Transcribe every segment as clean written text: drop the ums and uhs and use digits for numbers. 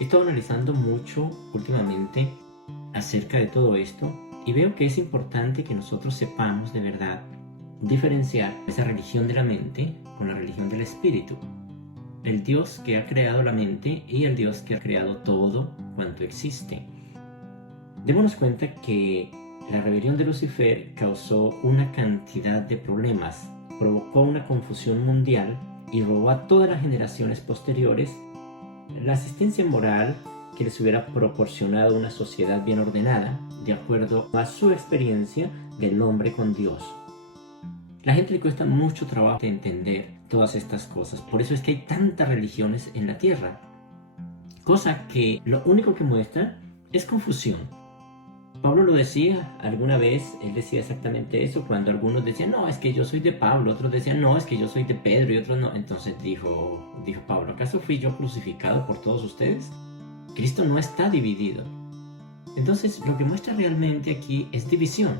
He estado analizando mucho últimamente acerca de todo esto y veo que es importante que nosotros sepamos de verdad diferenciar esa religión de la mente con la religión del espíritu. El Dios que ha creado la mente y el Dios que ha creado todo cuanto existe. Démonos cuenta que la rebelión de Lucifer causó una cantidad de problemas, provocó una confusión mundial y robó a todas las generaciones posteriores la asistencia moral que les hubiera proporcionado una sociedad bien ordenada, de acuerdo a su experiencia del hombre con Dios. La gente le cuesta mucho trabajo de entender todas estas cosas, por eso es que hay tantas religiones en la tierra, cosa que lo único que muestra es confusión. Pablo lo decía alguna vez, él decía exactamente eso, cuando algunos decían, no, es que yo soy de Pablo, otros decían, no, es que yo soy de Pedro, y otros no. Entonces dijo Pablo, ¿acaso fui yo crucificado por todos ustedes? Cristo no está dividido. Entonces lo que muestra realmente aquí es división.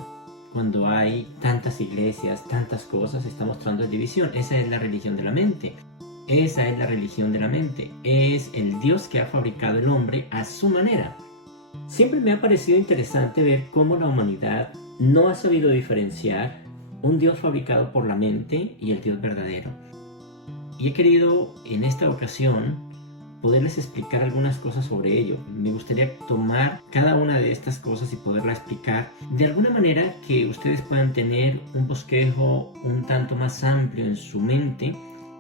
Cuando hay tantas iglesias, tantas cosas, está mostrando división. Esa es la religión de la mente. Esa es la religión de la mente. Es el Dios que ha fabricado el hombre a su manera. Siempre me ha parecido interesante ver cómo la humanidad no ha sabido diferenciar un Dios fabricado por la mente y el Dios verdadero. Y he querido en esta ocasión poderles explicar algunas cosas sobre ello. Me gustaría tomar cada una de estas cosas y poderla explicar de alguna manera que ustedes puedan tener un bosquejo un tanto más amplio en su mente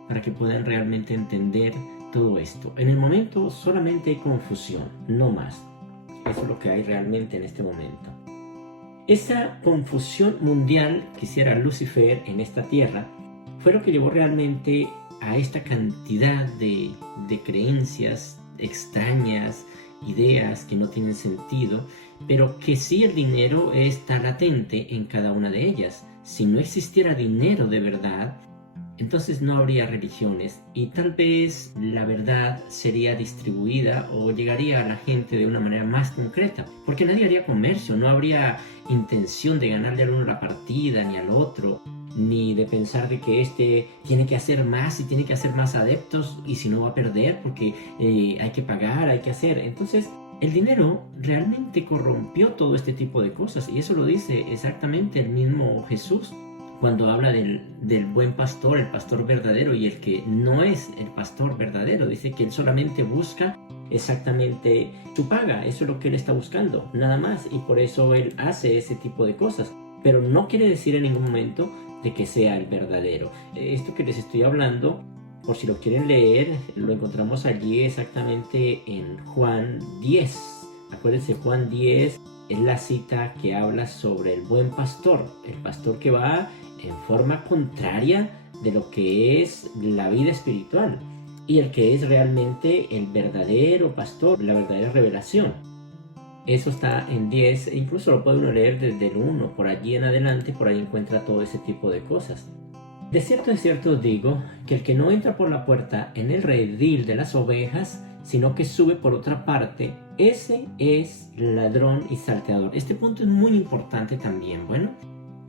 para que puedan realmente entender todo esto. En el momento solamente hay confusión, no más. Eso es lo que hay realmente en este momento. Esa confusión mundial que hiciera Lucifer en esta tierra fue lo que llevó realmente a esta cantidad de creencias extrañas, ideas que no tienen sentido, pero que sí el dinero está latente en cada una de ellas. Si no existiera dinero de verdad, entonces no habría religiones y tal vez la verdad sería distribuida o llegaría a la gente de una manera más concreta, porque nadie haría comercio, no habría intención de ganarle al uno la partida ni al otro, ni de pensar de que este tiene que hacer más y tiene que hacer más adeptos y si no va a perder porque hay que pagar, hay que hacer. Entonces el dinero realmente corrompió todo este tipo de cosas y eso lo dice exactamente el mismo Jesús cuando habla del buen pastor, el pastor verdadero y el que no es el pastor verdadero. Dice que él solamente busca exactamente su paga, eso es lo que él está buscando, nada más, y por eso él hace ese tipo de cosas, pero no quiere decir en ningún momento de que sea el verdadero. Esto que les estoy hablando, por si lo quieren leer, lo encontramos allí exactamente en Juan 10. Acuérdense, Juan 10 es la cita que habla sobre el buen pastor, el pastor que va en forma contraria de lo que es la vida espiritual y el que es realmente el verdadero pastor, la verdadera revelación. Eso está en 10, incluso lo puede uno leer desde el 1, por allí en adelante, por ahí encuentra todo ese tipo de cosas. De cierto os digo, que el que no entra por la puerta en el redil de las ovejas, sino que sube por otra parte, ese es ladrón y salteador. Este punto es muy importante también, bueno,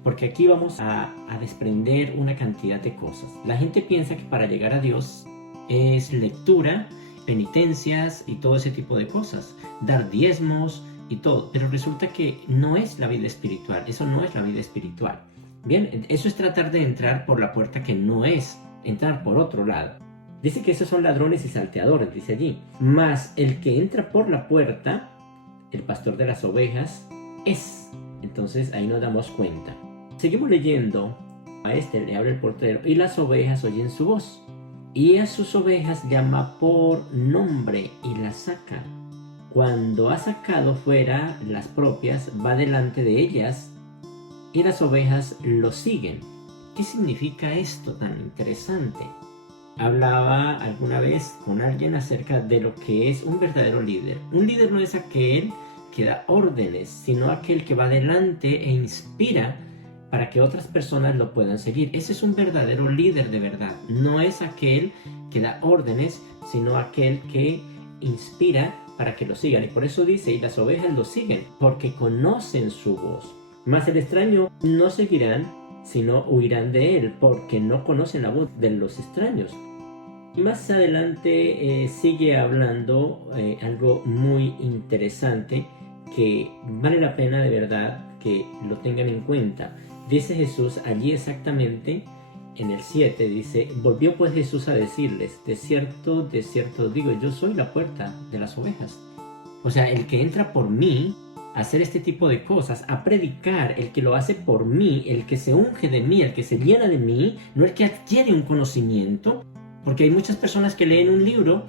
porque aquí vamos a desprender una cantidad de cosas. La gente piensa que para llegar a Dios es lectura, penitencias y todo ese tipo de cosas, dar diezmos y todo, pero resulta que no es la vida espiritual, eso no es la vida espiritual. Bien, eso es tratar de entrar por la puerta que no es entrar por otro lado. Dice que esos son ladrones y salteadores, dice allí. Mas el que entra por la puerta, el pastor de las ovejas, es. Entonces ahí nos damos cuenta. Seguimos leyendo. A este le abre el portero y las ovejas oyen su voz. Y a sus ovejas llama por nombre y las saca. Cuando ha sacado fuera las propias, va delante de ellas y las ovejas lo siguen. ¿Qué significa esto tan interesante? Hablaba alguna vez con alguien acerca de lo que es un verdadero líder. Un líder no es aquel que da órdenes, sino aquel que va delante e inspira para que otras personas lo puedan seguir. Ese es un verdadero líder de verdad. No es aquel que da órdenes, sino aquel que inspira para que lo sigan. Y por eso dice, y las ovejas lo siguen, porque conocen su voz. Mas el extraño no seguirán, sino huirán de él, porque no conocen la voz de los extraños. Y más adelante sigue hablando algo muy interesante que vale la pena de verdad que lo tengan en cuenta. Dice Jesús allí exactamente en el 7, dice: volvió pues Jesús a decirles: de cierto digo, yo soy la puerta de las ovejas. O sea, el que entra por mí a hacer este tipo de cosas, a predicar, el que lo hace por mí, el que se unge de mí, el que se llena de mí, no el que adquiere un conocimiento, porque hay muchas personas que leen un libro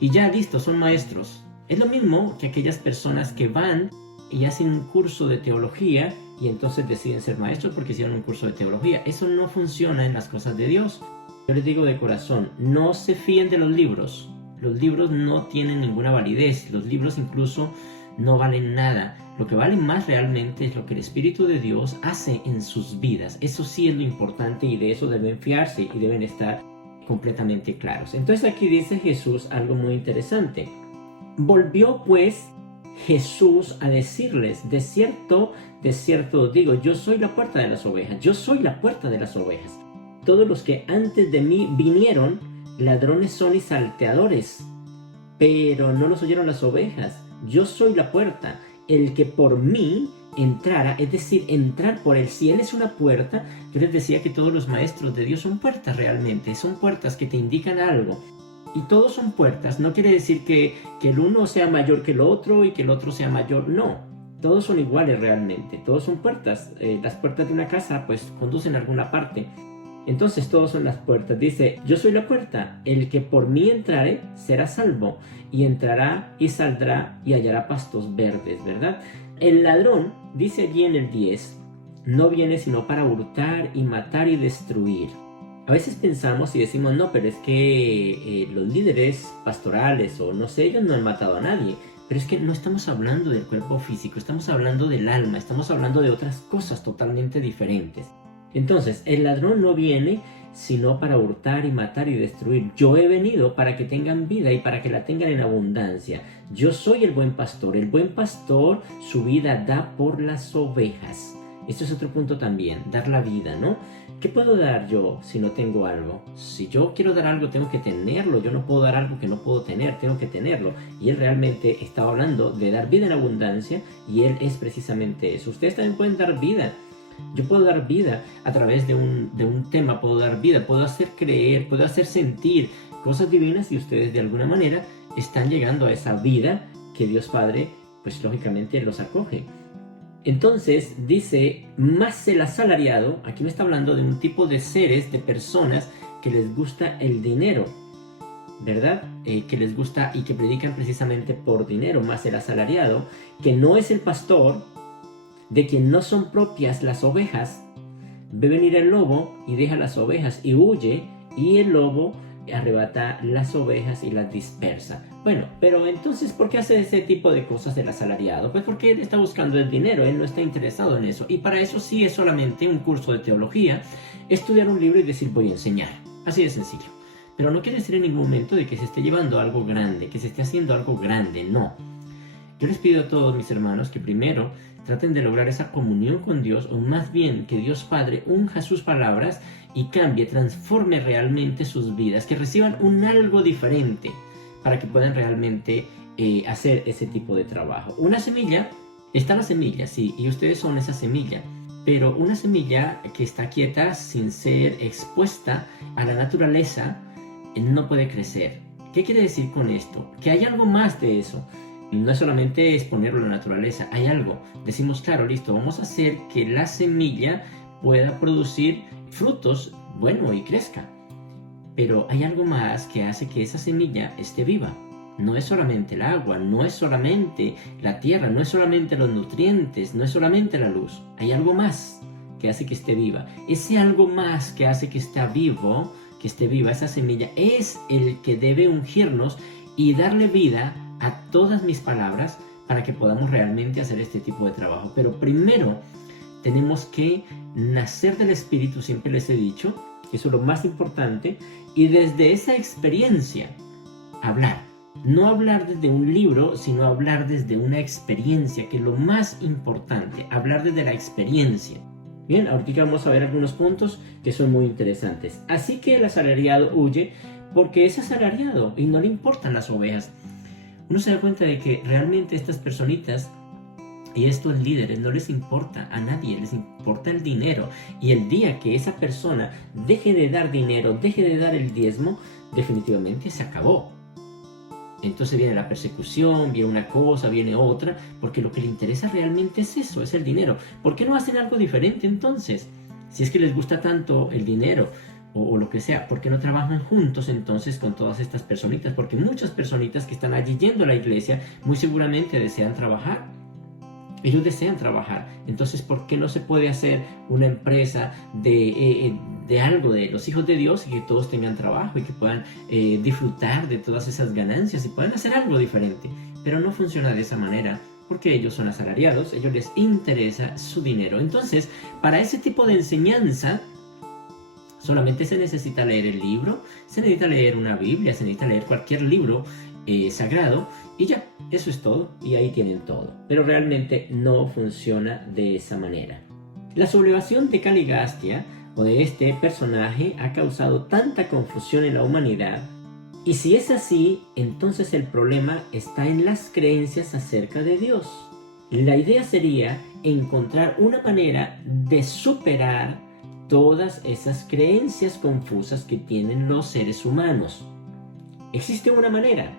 y ya listo, son maestros. Es lo mismo que aquellas personas que van y hacen un curso de teología y entonces deciden ser maestros porque hicieron un curso de teología. Eso no funciona en las cosas de Dios. Yo les digo de corazón, no se fíen de los libros. Los libros no tienen ninguna validez. Los libros incluso no valen nada. Lo que vale más realmente es lo que el Espíritu de Dios hace en sus vidas. Eso sí es lo importante y de eso deben fiarse y deben estar completamente claros. Entonces aquí dice Jesús algo muy interesante. Volvió pues Jesús a decirles: de cierto os digo, yo soy la puerta de las ovejas, yo soy la puerta de las ovejas. Todos los que antes de mí vinieron, ladrones son y salteadores, pero no los oyeron las ovejas. Yo soy la puerta, el que por mí entrara, es decir, entrar por él. Si él es una puerta, yo les decía que todos los maestros de Dios son puertas realmente, son puertas que te indican algo. Y todos son puertas, no quiere decir que el uno sea mayor que el otro y que el otro sea mayor, no. Todos son iguales realmente, todos son puertas. Las puertas de una casa pues conducen a alguna parte. Entonces todos son las puertas. Dice: yo soy la puerta, el que por mí entrare será salvo, y entrará y saldrá y hallará pastos verdes, ¿verdad? El ladrón, dice allí en el 10, no viene sino para hurtar y matar y destruir. A veces pensamos y decimos: no, pero es que los líderes pastorales o no sé, ellos no han matado a nadie. Pero es que no estamos hablando del cuerpo físico, estamos hablando del alma, estamos hablando de otras cosas totalmente diferentes. Entonces, el ladrón no viene sino para hurtar y matar y destruir. Yo he venido para que tengan vida y para que la tengan en abundancia. Yo soy el buen pastor. El buen pastor su vida da por las ovejas. Esto es otro punto también, dar la vida, ¿no? ¿Qué puedo dar yo si no tengo algo? Si yo quiero dar algo, tengo que tenerlo. Yo no puedo dar algo que no puedo tener, tengo que tenerlo. Y él realmente estaba hablando de dar vida en abundancia, y él es precisamente eso. Ustedes también pueden dar vida. Yo puedo dar vida a través de un tema, puedo dar vida, puedo hacer creer, puedo hacer sentir cosas divinas, y ustedes de alguna manera están llegando a esa vida que Dios Padre, pues lógicamente los acoge. Entonces dice: más el asalariado, aquí me está hablando de un tipo de seres, de personas que les gusta el dinero, ¿verdad? Que les gusta y que predican precisamente por dinero. Más el asalariado, que no es el pastor, de quien no son propias las ovejas, ve venir el lobo y deja las ovejas y huye, y el lobo arrebata las ovejas y las dispersa. Bueno, pero entonces, ¿por qué hace ese tipo de cosas el asalariado? Pues porque él está buscando el dinero, él no está interesado en eso. Y para eso sí es solamente un curso de teología, estudiar un libro y decir: voy a enseñar. Así de sencillo. Pero no quiere decir en ningún momento de que se esté llevando algo grande, que se esté haciendo algo grande, no. Yo les pido a todos mis hermanos que primero traten de lograr esa comunión con Dios, o más bien que Dios Padre unja sus palabras y cambie, transforme realmente sus vidas, que reciban un algo diferente para que puedan realmente hacer ese tipo de trabajo. Una semilla, está la semilla, sí, y ustedes son esa semilla, pero una semilla que está quieta sin ser expuesta a la naturaleza no puede crecer. ¿Qué quiere decir con esto? Que hay algo más de eso. No es solamente exponerlo a la naturaleza, hay algo. Decimos: claro, listo, vamos a hacer que la semilla pueda producir frutos, bueno, y crezca. Pero hay algo más que hace que esa semilla esté viva. No es solamente el agua, no es solamente la tierra, no es solamente los nutrientes, no es solamente la luz. Hay algo más que hace que esté viva. Ese algo más que hace que esté vivo, que esté viva esa semilla, es el que debe ungirnos y darle vida a todas mis palabras para que podamos realmente hacer este tipo de trabajo. Pero primero tenemos que nacer del Espíritu, siempre les he dicho, eso es lo más importante, y desde esa experiencia hablar. No hablar desde un libro, sino hablar desde una experiencia, que es lo más importante, hablar desde la experiencia. Bien, ahorita vamos a ver algunos puntos que son muy interesantes. Así que el asalariado huye porque es asalariado y no le importan las ovejas. Uno se da cuenta de que realmente estas personitas y estos líderes no les importa a nadie, les importa el dinero. Y el día que esa persona deje de dar dinero, deje de dar el diezmo, definitivamente se acabó. Entonces viene la persecución, viene una cosa, viene otra, porque lo que le interesa realmente es eso, es el dinero. ¿Por qué no hacen algo diferente entonces? Si es que les gusta tanto el dinero o lo que sea, ¿por qué no trabajan juntos entonces con todas estas personitas? Porque muchas personitas que están allí yendo a la iglesia muy seguramente desean trabajar. Ellos desean trabajar. Entonces, ¿por qué no se puede hacer una empresa de algo de los hijos de Dios y que todos tengan trabajo y que puedan disfrutar de todas esas ganancias y puedan hacer algo diferente? Pero no funciona de esa manera porque ellos son asalariados, a ellos les interesa su dinero. Entonces, para ese tipo de enseñanza, solamente se necesita leer el libro, se necesita leer una Biblia, se necesita leer cualquier libro sagrado y ya, eso es todo y ahí tienen todo. Pero realmente no funciona de esa manera. La sublevación de Caligastia o de este personaje ha causado tanta confusión en la humanidad, y si es así, entonces el problema está en las creencias acerca de Dios. La idea sería encontrar una manera de superar todas esas creencias confusas que tienen los seres humanos. Existe una manera,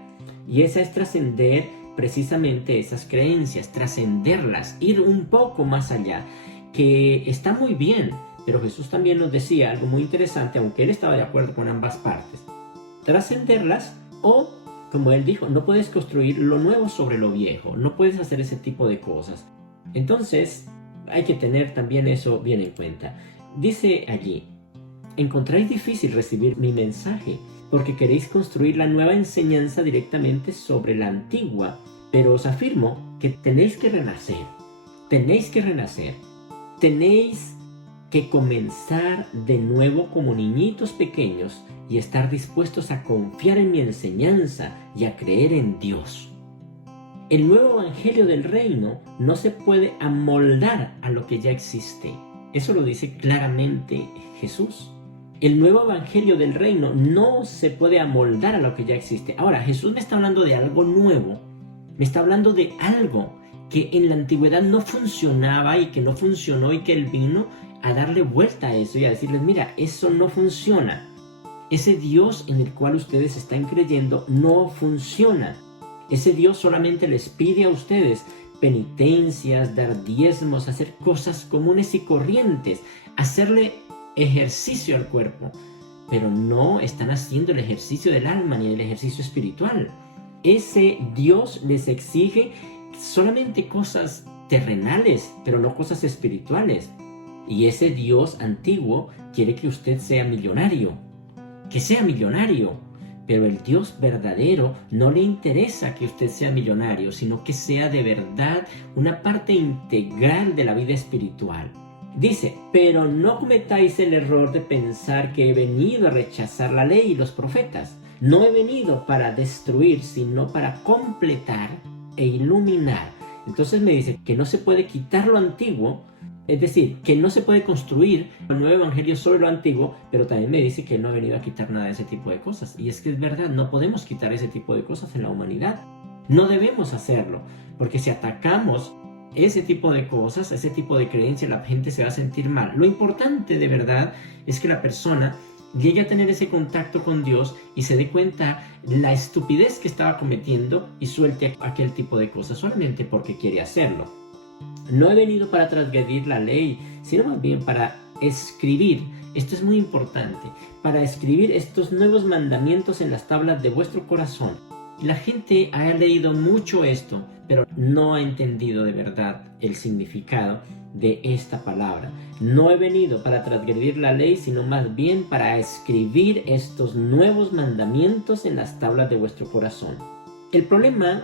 y esa es trascender precisamente esas creencias, trascenderlas, ir un poco más allá, que está muy bien, pero Jesús también nos decía algo muy interesante, aunque él estaba de acuerdo con ambas partes. Trascenderlas, o como él dijo, no puedes construir lo nuevo sobre lo viejo, no puedes hacer ese tipo de cosas. Entonces hay que tener también eso bien en cuenta. Dice allí: encontráis difícil recibir mi mensaje, porque queréis construir la nueva enseñanza directamente sobre la antigua, pero os afirmo que tenéis que renacer, tenéis que comenzar de nuevo como niñitos pequeños y estar dispuestos a confiar en mi enseñanza y a creer en Dios. El nuevo evangelio del reino no se puede amoldar a lo que ya existe. Eso lo dice claramente Jesús. El nuevo evangelio del reino no se puede amoldar a lo que ya existe. Ahora, Jesús me está hablando de algo nuevo. Me está hablando de algo que en la antigüedad no funcionaba y que no funcionó, y que Él vino a darle vuelta a eso y a decirles: mira, eso no funciona. Ese Dios en el cual ustedes están creyendo no funciona. Ese Dios solamente les pide a ustedes penitencias, dar diezmos, hacer cosas comunes y corrientes, hacerle ejercicio al cuerpo, pero no están haciendo el ejercicio del alma ni el ejercicio espiritual. Ese Dios les exige solamente cosas terrenales, pero no cosas espirituales. Y ese Dios antiguo quiere que usted sea millonario, pero el Dios verdadero no le interesa que usted sea millonario, sino que sea de verdad una parte integral de la vida espiritual. Dice: pero no cometáis el error de pensar que he venido a rechazar la ley y los profetas. No he venido para destruir, sino para completar e iluminar. Entonces me dice que no se puede quitar lo antiguo, es decir, que no se puede construir el nuevo evangelio sobre lo antiguo, pero también me dice que no ha venido a quitar nada de ese tipo de cosas. Y es que es verdad, no podemos quitar ese tipo de cosas en la humanidad. No debemos hacerlo, porque si atacamos ese tipo de cosas, ese tipo de creencias, la gente se va a sentir mal. Lo importante de verdad es que la persona llegue a tener ese contacto con Dios y se dé cuenta la estupidez que estaba cometiendo y suelte aquel tipo de cosas solamente porque quiere hacerlo. No he venido para transgredir la ley, sino más bien para escribir, esto es muy importante, para escribir estos nuevos mandamientos en las tablas de vuestro corazón. La gente ha leído mucho esto, pero no ha entendido de verdad el significado de esta palabra. No he venido para transgredir la ley, sino más bien para escribir estos nuevos mandamientos en las tablas de vuestro corazón. El problema,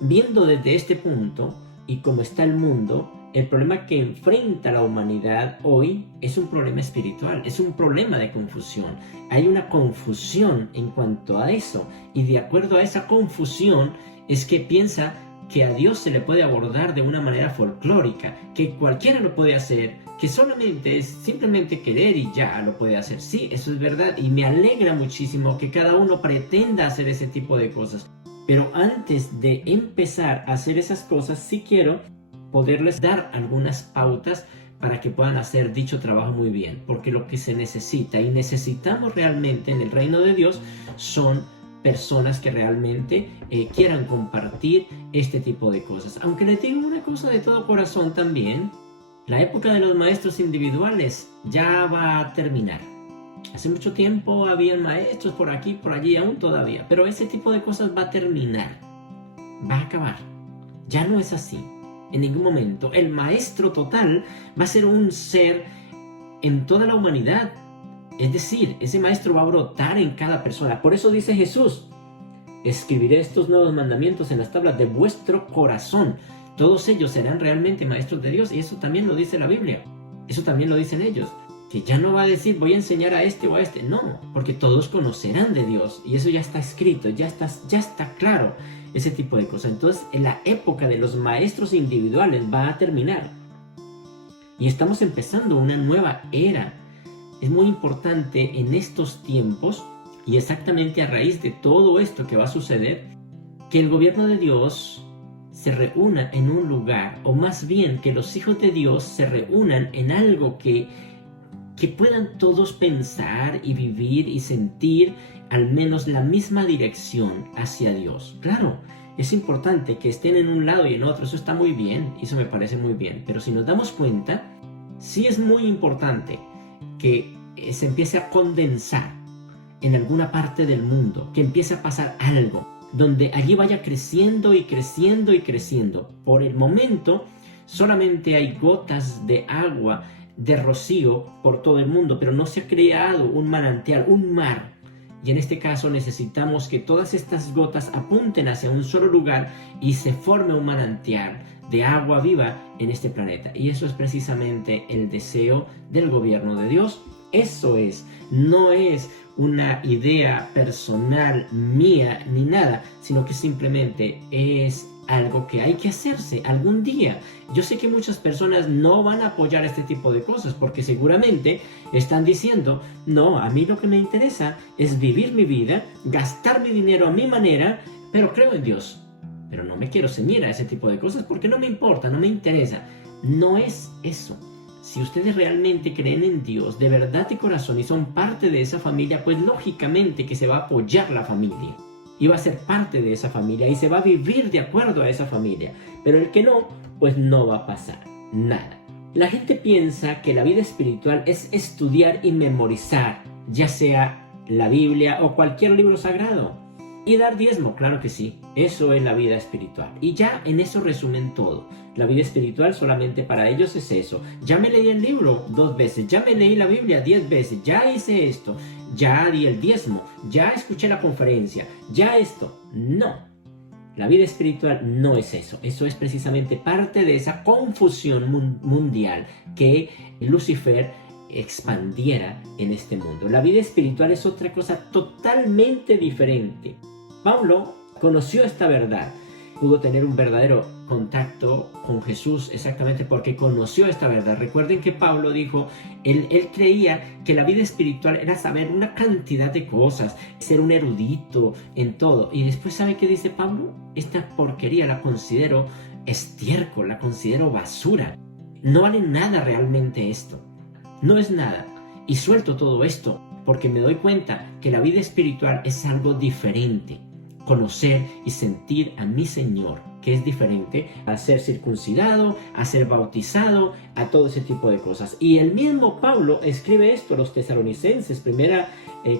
viendo desde este punto y cómo está el mundo, el problema que enfrenta la humanidad hoy es un problema espiritual, es un problema de confusión. Hay una confusión en cuanto a eso, y de acuerdo a esa confusión es que piensa que a Dios se le puede abordar de una manera folclórica, que cualquiera lo puede hacer, que solamente es simplemente querer y ya lo puede hacer. Sí, eso es verdad y me alegra muchísimo que cada uno pretenda hacer ese tipo de cosas. Pero antes de empezar a hacer esas cosas, sí quiero poderles dar algunas pautas para que puedan hacer dicho trabajo muy bien, porque lo que se necesita y necesitamos realmente en el reino de Dios son personas que realmente quieran compartir este tipo de cosas. Aunque les digo una cosa de todo corazón también, la época de los maestros individuales ya va a terminar. Hace mucho tiempo habían maestros por aquí, por allí, aún todavía, pero ese tipo de cosas va a terminar, va a acabar. Ya no es así. En ningún momento. El maestro total va a ser un ser en toda la humanidad. Es decir, ese maestro va a brotar en cada persona. Por eso dice Jesús: escribiré estos nuevos mandamientos en las tablas de vuestro corazón. Todos ellos serán realmente maestros de Dios. Y eso también lo dice la Biblia. Eso también lo dicen ellos. Que ya no va a decir voy a enseñar a este o a este. No, porque todos conocerán de Dios. Y eso ya está escrito, ya está claro. Ese tipo de cosas. Entonces, en la época de los maestros individuales va a terminar. Y estamos empezando una nueva era. Es muy importante en estos tiempos, y exactamente a raíz de todo esto que va a suceder, que el gobierno de Dios se reúna en un lugar, o más bien que los hijos de Dios se reúnan en algo que puedan todos pensar y vivir y sentir al menos la misma dirección hacia Dios. Claro, es importante que estén en un lado y en otro, eso está muy bien, eso me parece muy bien, pero si nos damos cuenta, sí es muy importante que se empiece a condensar en alguna parte del mundo, que empiece a pasar algo, donde allí vaya creciendo y creciendo y creciendo. Por el momento, solamente hay gotas de agua de rocío por todo el mundo, pero no se ha creado un manantial, un mar. Y en este caso necesitamos que todas estas gotas apunten hacia un solo lugar y se forme un manantial de agua viva en este planeta. Y eso es precisamente el deseo del gobierno de Dios. Eso es, no es una idea personal mía ni nada, sino que simplemente es algo que hay que hacerse algún día. Yo sé que muchas personas no van a apoyar este tipo de cosas porque seguramente están diciendo, no, a mí lo que me interesa es vivir mi vida, gastar mi dinero a mi manera, pero creo en Dios. Pero no me quiero ceñir a ese tipo de cosas porque no me importa, no me interesa. No es eso. Si ustedes realmente creen en Dios de verdad y corazón y son parte de esa familia, pues lógicamente que se va a apoyar la familia. Y va a ser parte de esa familia y se va a vivir de acuerdo a esa familia. Pero el que no, pues no va a pasar nada. La gente piensa que la vida espiritual es estudiar y memorizar, ya sea la Biblia o cualquier libro sagrado. Y dar diezmo, claro que sí, eso es la vida espiritual. Y ya en eso resumen todo. La vida espiritual solamente para ellos es eso. Ya me leí el libro 2 veces, ya me leí la Biblia 10 veces, ya hice esto, ya di el diezmo, ya escuché la conferencia, ya esto. No, la vida espiritual no es eso. Eso es precisamente parte de esa confusión mundial que Lucifer expandiera en este mundo. La vida espiritual es otra cosa totalmente diferente. Pablo conoció esta verdad, pudo tener un verdadero contacto con Jesús exactamente porque conoció esta verdad. Recuerden que Pablo dijo, él creía que la vida espiritual era saber una cantidad de cosas, ser un erudito en todo. Y después, ¿sabe qué dice Pablo? Esta porquería la considero estiércol, la considero basura. No vale nada realmente esto. No es nada. Y suelto todo esto porque me doy cuenta que la vida espiritual es algo diferente. Conocer y sentir a mi Señor, que es diferente a ser circuncidado, a ser bautizado, a todo ese tipo de cosas. Y el mismo Pablo escribe esto a los tesalonicenses, primera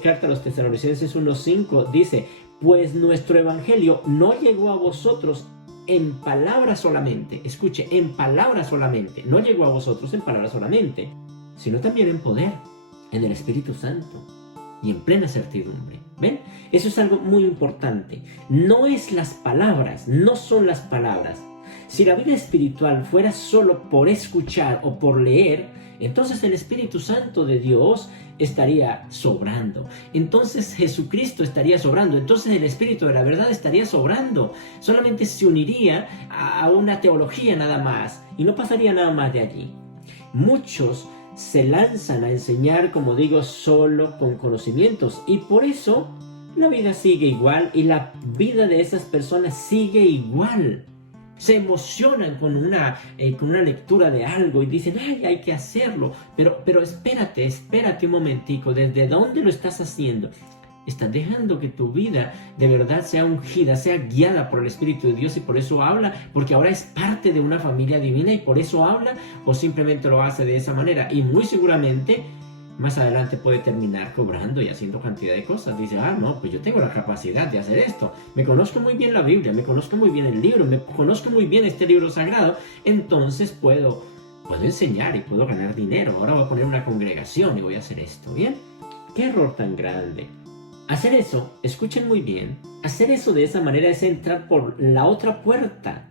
carta a los tesalonicenses 1:5, dice, pues nuestro evangelio no llegó a vosotros en palabras solamente, escuche, en palabras solamente, no llegó a vosotros en palabras solamente, sino también en poder, en el Espíritu Santo y en plena certidumbre. ¿Ven? Eso es algo muy importante. No es las palabras, no son las palabras. Si la vida espiritual fuera solo por escuchar o por leer, entonces el Espíritu Santo de Dios estaría sobrando. Entonces Jesucristo estaría sobrando. Entonces el Espíritu de la verdad estaría sobrando. Solamente se uniría a una teología nada más y no pasaría nada más de allí. muchos se lanzan a enseñar, como digo, solo con conocimientos, y por eso la vida sigue igual y la vida de esas personas sigue igual. Se emocionan con una lectura de algo y dicen, ay, hay que hacerlo, pero espérate un momentico, ¿desde dónde lo estás haciendo? ¿Estás dejando que tu vida de verdad sea ungida, sea guiada por el Espíritu de Dios y por eso habla? Porque ahora es parte de una familia divina y por eso habla, ¿o simplemente lo hace de esa manera? Y muy seguramente más adelante puede terminar cobrando y haciendo cantidad de cosas. Dice, no, pues yo tengo la capacidad de hacer esto. Me conozco muy bien la Biblia, me conozco muy bien el libro, me conozco muy bien este libro sagrado. Entonces puedo enseñar y puedo ganar dinero. Ahora voy a poner una congregación y voy a hacer esto. ¿Bien? ¿Qué error tan grande? Hacer eso, escuchen muy bien, hacer eso de esa manera es entrar por la otra puerta,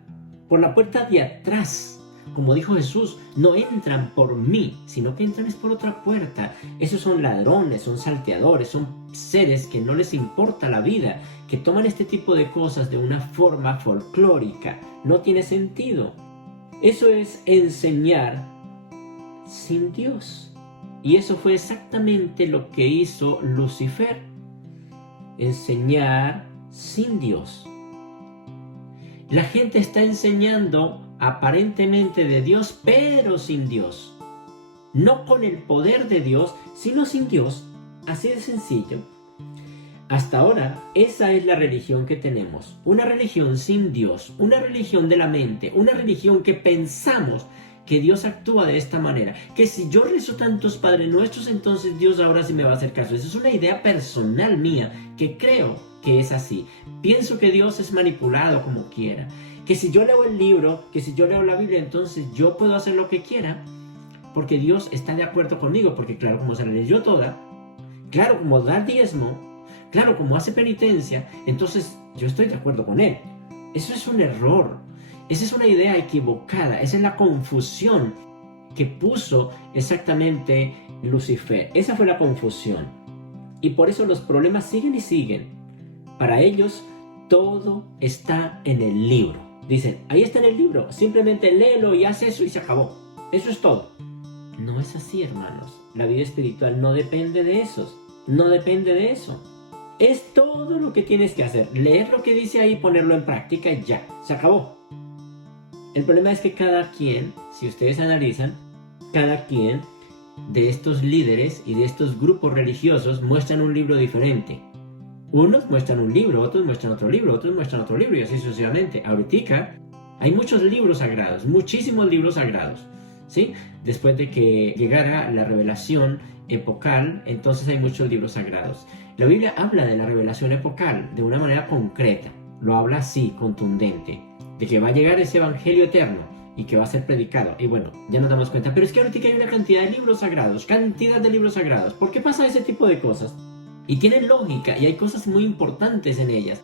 por la puerta de atrás. Como dijo Jesús, no entran por mí, sino que entran es por otra puerta. Esos son ladrones, son salteadores, son seres que no les importa la vida, que toman este tipo de cosas de una forma folclórica. No tiene sentido. Eso es enseñar sin Dios. Y eso fue exactamente lo que hizo Lucifer. Enseñar sin Dios. La gente está enseñando aparentemente de Dios, pero sin Dios. No con el poder de Dios, sino sin Dios. Así de sencillo. Hasta ahora, esa es la religión que tenemos. Una religión sin Dios, una religión de la mente, una religión que pensamos que Dios actúa de esta manera. Que si yo rezo tantos Padres Nuestros, entonces Dios ahora sí me va a hacer caso. Esa es una idea personal mía, que creo que es así. Pienso que Dios es manipulado como quiera. Que si yo leo el libro, que si yo leo la Biblia, entonces yo puedo hacer lo que quiera, porque Dios está de acuerdo conmigo, porque claro, como se la leyó toda, claro, como da diezmo, claro, como hace penitencia, entonces yo estoy de acuerdo con Él. Eso es un error. Esa es una idea equivocada. Esa es la confusión que puso exactamente Lucifer. Esa fue la confusión. Y por eso los problemas siguen y siguen. Para ellos, todo está en el libro. Dicen, ahí está en el libro. Simplemente léelo y haz eso y se acabó. Eso es todo. No es así, hermanos. La vida espiritual no depende de esos. No depende de eso. Es todo lo que tienes que hacer. Leer lo que dice ahí, ponerlo en práctica y ya. Se acabó. El problema es que cada quien, si ustedes analizan, cada quien de estos líderes y de estos grupos religiosos muestran un libro diferente. Unos muestran un libro, otros muestran otro libro, otros muestran otro libro y así sucesivamente. Ahorita hay muchos libros sagrados, muchísimos libros sagrados, ¿sí? Después de que llegara la revelación epocal, entonces hay muchos libros sagrados. La Biblia habla de la revelación epocal de una manera concreta, lo habla así, contundente, de que va a llegar ese evangelio eterno y que va a ser predicado. Y bueno, ya nos damos cuenta, pero es que ahorita hay una cantidad de libros sagrados, cantidad de libros sagrados. ¿Por qué pasa ese tipo de cosas? Y tienen lógica y hay cosas muy importantes en ellas.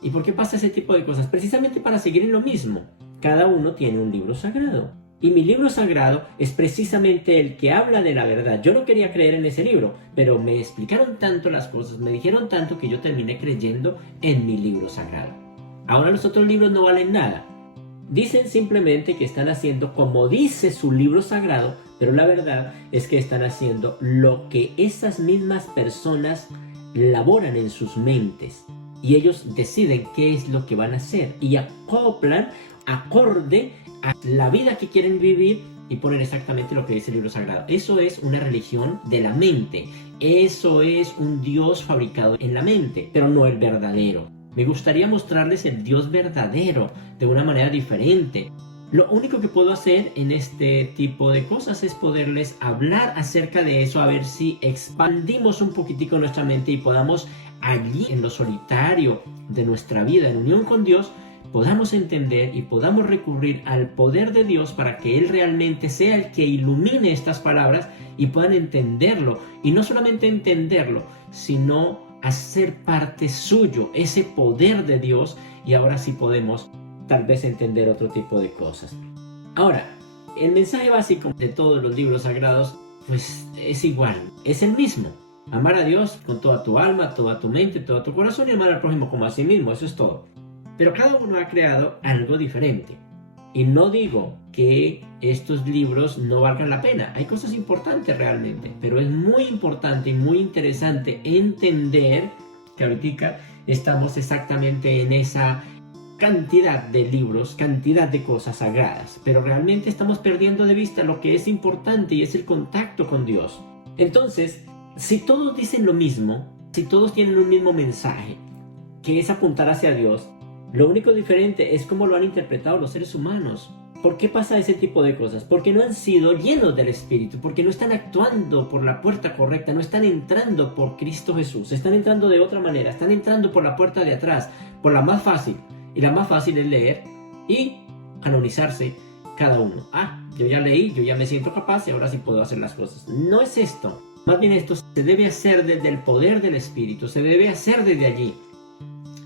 ¿Y por qué pasa ese tipo de cosas? Precisamente para seguir en lo mismo. Cada uno tiene un libro sagrado. Y mi libro sagrado es precisamente el que habla de la verdad. Yo no quería creer en ese libro, pero me explicaron tanto las cosas, me dijeron tanto que yo terminé creyendo en mi libro sagrado. Ahora los otros libros no valen nada. Dicen simplemente que están haciendo como dice su libro sagrado, pero la verdad es que están haciendo lo que esas mismas personas laboran en sus mentes. Y ellos deciden qué es lo que van a hacer y acoplan acorde a la vida que quieren vivir y ponen exactamente lo que dice el libro sagrado. Eso es una religión de la mente. Eso es un Dios fabricado en la mente, pero no el verdadero. Me gustaría mostrarles el Dios verdadero de una manera diferente. Lo único que puedo hacer en este tipo de cosas es poderles hablar acerca de eso, a ver si expandimos un poquitico nuestra mente y podamos allí, en lo solitario de nuestra vida, en unión con Dios, podamos entender y podamos recurrir al poder de Dios para que Él realmente sea el que ilumine estas palabras y puedan entenderlo. Y no solamente entenderlo, sino hacer parte suyo, ese poder de Dios, y ahora sí podemos tal vez entender otro tipo de cosas. Ahora, el mensaje básico de todos los libros sagrados pues es igual, es el mismo. Amar a Dios con toda tu alma, toda tu mente, todo tu corazón y amar al prójimo como a sí mismo, eso es todo. Pero cada uno ha creado algo diferente. Y no digo que estos libros no valgan la pena. Hay cosas importantes realmente, pero es muy importante y muy interesante entender que ahorita estamos exactamente en esa cantidad de libros, cantidad de cosas sagradas, pero realmente estamos perdiendo de vista lo que es importante y es el contacto con Dios. Entonces, si todos dicen lo mismo, si todos tienen un mismo mensaje, que es apuntar hacia Dios, lo único diferente es cómo lo han interpretado los seres humanos. ¿Por qué pasa ese tipo de cosas? Porque no han sido llenos del Espíritu, porque no están actuando por la puerta correcta, no están entrando por Cristo Jesús, están entrando de otra manera, están entrando por la puerta de atrás, por la más fácil. Y la más fácil es leer y canonizarse cada uno. Yo ya leí, yo ya me siento capaz y ahora sí puedo hacer las cosas. No es esto. Más bien esto se debe hacer desde el poder del Espíritu, se debe hacer desde allí.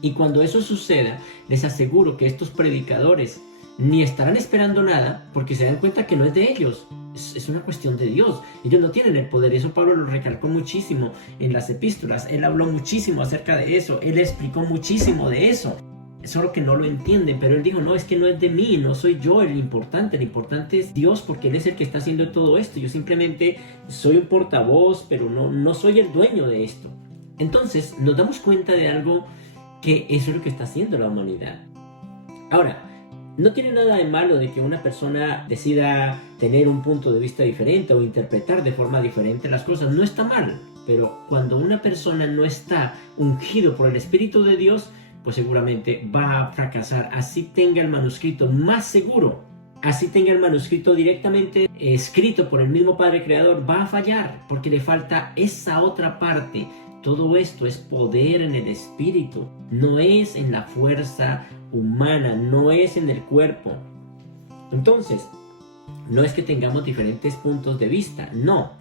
Y cuando eso suceda, les aseguro que estos predicadores ni estarán esperando nada porque se dan cuenta que no es de ellos. Es una cuestión de Dios. Ellos no tienen el poder. Eso Pablo lo recalcó muchísimo en las epístolas. Él habló muchísimo acerca de eso. Él explicó muchísimo de eso. Solo que no lo entienden, pero él dijo, no, es que no es de mí, no soy yo el importante es Dios, porque Él es el que está haciendo todo esto. Yo simplemente soy un portavoz, pero no soy el dueño de esto. Entonces nos damos cuenta de algo, que eso es lo que está haciendo la humanidad. Ahora, no tiene nada de malo de que una persona decida tener un punto de vista diferente o interpretar de forma diferente las cosas, no está mal, pero cuando una persona no está ungido por el Espíritu de Dios, pues seguramente va a fracasar, así tenga el manuscrito más seguro, así tenga el manuscrito directamente escrito por el mismo Padre Creador, va a fallar, porque le falta esa otra parte. Todo esto es poder en el Espíritu, no es en la fuerza humana, no es en el cuerpo. Entonces, no es que tengamos diferentes puntos de vista, no.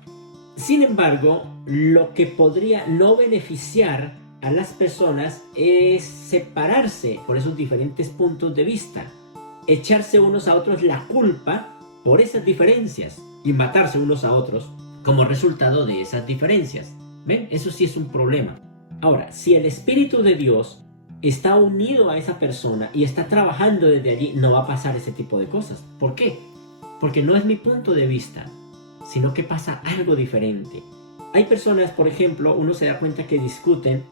Sin embargo, lo que podría no beneficiar a las personas es separarse por esos diferentes puntos de vista, echarse unos a otros la culpa por esas diferencias y matarse unos a otros como resultado de esas diferencias. ¿Ven? Eso sí es un problema. Ahora, si el Espíritu de Dios está unido a esa persona y está trabajando desde allí, no va a pasar ese tipo de cosas. ¿Por qué? Porque no es mi punto de vista, sino que pasa algo diferente. Hay personas, por ejemplo, uno se da cuenta que discuten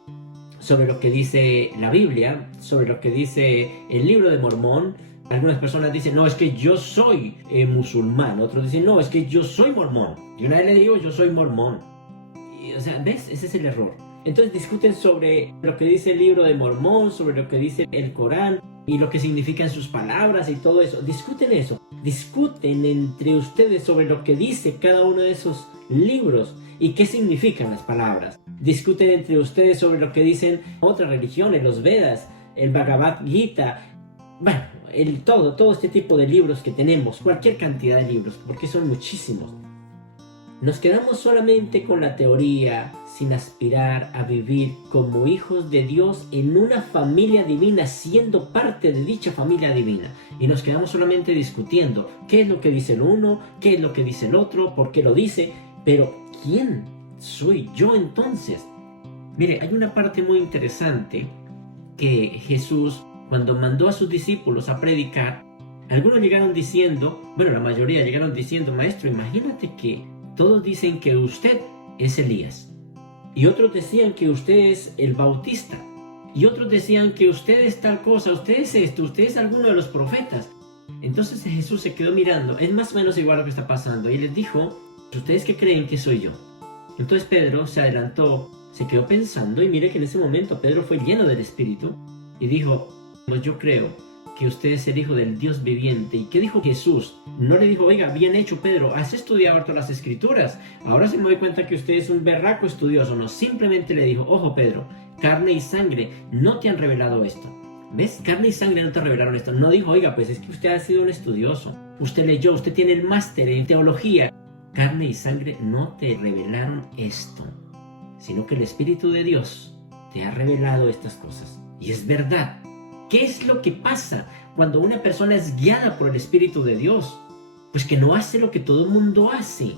sobre lo que dice la Biblia, sobre lo que dice el libro de Mormón. Algunas personas dicen, no, es que yo soy musulmán. Otros dicen, no, es que yo soy mormón. Y una vez le digo, yo soy mormón. Y, o sea, ¿ves? Ese es el error. Entonces discuten sobre lo que dice el libro de Mormón, sobre lo que dice el Corán y lo que significan sus palabras y todo eso. Discuten eso. Discuten entre ustedes sobre lo que dice cada uno de esos libros y qué significan las palabras. Discuten entre ustedes sobre lo que dicen otras religiones, los Vedas, el Bhagavad Gita, bueno, todo este tipo de libros que tenemos, cualquier cantidad de libros, porque son muchísimos. Nos quedamos solamente con la teoría, sin aspirar a vivir como hijos de Dios en una familia divina, siendo parte de dicha familia divina. Y nos quedamos solamente discutiendo qué es lo que dice el uno, qué es lo que dice el otro, por qué lo dice, pero ¿quién soy yo entonces? Mire, hay una parte muy interesante que Jesús, cuando mandó a sus discípulos a predicar, algunos llegaron diciendo, bueno, la mayoría llegaron diciendo, maestro, imagínate que todos dicen que usted es Elías, y otros decían que usted es el Bautista, y otros decían que usted es tal cosa, usted es esto, usted es alguno de los profetas. Entonces Jesús se quedó mirando, es más o menos igual a lo que está pasando, y les dijo, ¿ustedes qué creen que soy yo? Entonces Pedro se adelantó, se quedó pensando, y mire que en ese momento Pedro fue lleno del Espíritu, y dijo, pues yo creo que usted es el Hijo del Dios viviente. ¿Y qué dijo Jesús? No le dijo, oiga, bien hecho Pedro, has estudiado todas las Escrituras, ahora se me doy cuenta que usted es un berraco estudioso. No, simplemente le dijo, ojo Pedro, carne y sangre no te han revelado esto. ¿Ves? Carne y sangre no te revelaron esto. No dijo, oiga, pues es que usted ha sido un estudioso, usted leyó, usted tiene el máster en teología. Carne y sangre no te revelaron esto, sino que el Espíritu de Dios te ha revelado estas cosas. Y es verdad. ¿Qué es lo que pasa cuando una persona es guiada por el Espíritu de Dios? Pues que no hace lo que todo el mundo hace,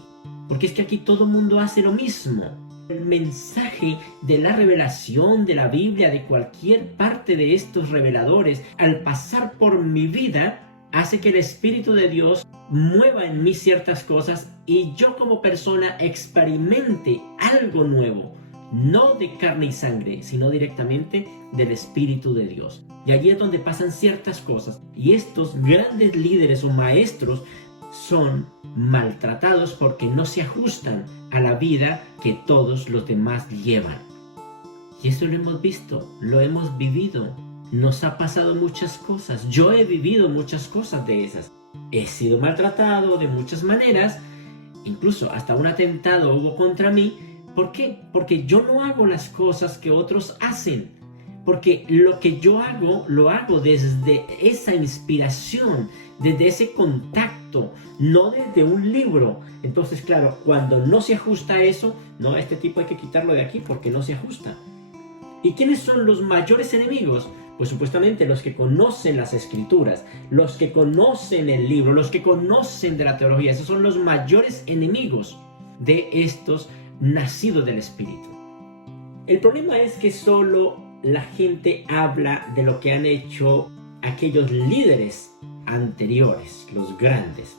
porque es que aquí todo el mundo hace lo mismo. El mensaje de la revelación de la Biblia, de cualquier parte de estos reveladores, al pasar por mi vida, hace que el Espíritu de Dios mueva en mí ciertas cosas y yo como persona experimente algo nuevo, no de carne y sangre, sino directamente del Espíritu de Dios. Y allí es donde pasan ciertas cosas. Y estos grandes líderes o maestros son maltratados porque no se ajustan a la vida que todos los demás llevan. Y esto lo hemos visto, lo hemos vivido. Nos ha pasado muchas cosas. Yo he vivido muchas cosas de esas. He sido maltratado de muchas maneras. Incluso hasta un atentado hubo contra mí. ¿Por qué? Porque yo no hago las cosas que otros hacen. Porque lo que yo hago, lo hago desde esa inspiración, desde ese contacto, no desde un libro. Entonces, claro, cuando no se ajusta a eso, no, este tipo hay que quitarlo de aquí porque no se ajusta. ¿Y quiénes son los mayores enemigos? Pues supuestamente los que conocen las escrituras, los que conocen el libro, los que conocen de la teología. Esos son los mayores enemigos de estos nacidos del Espíritu. El problema es que solo la gente habla de lo que han hecho aquellos líderes anteriores, los grandes.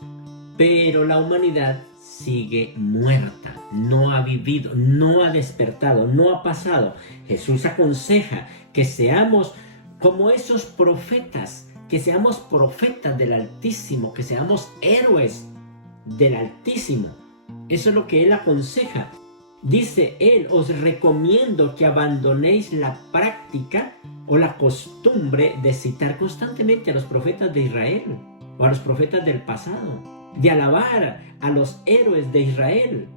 Pero la humanidad sigue muerta, no ha vivido, no ha despertado, no ha pasado. Jesús aconseja que seamos como esos profetas, que seamos profetas del Altísimo, que seamos héroes del Altísimo. Eso es lo que Él aconseja. Dice Él, os recomiendo que abandonéis la práctica o la costumbre de citar constantemente a los profetas de Israel o a los profetas del pasado, de alabar a los héroes de Israel.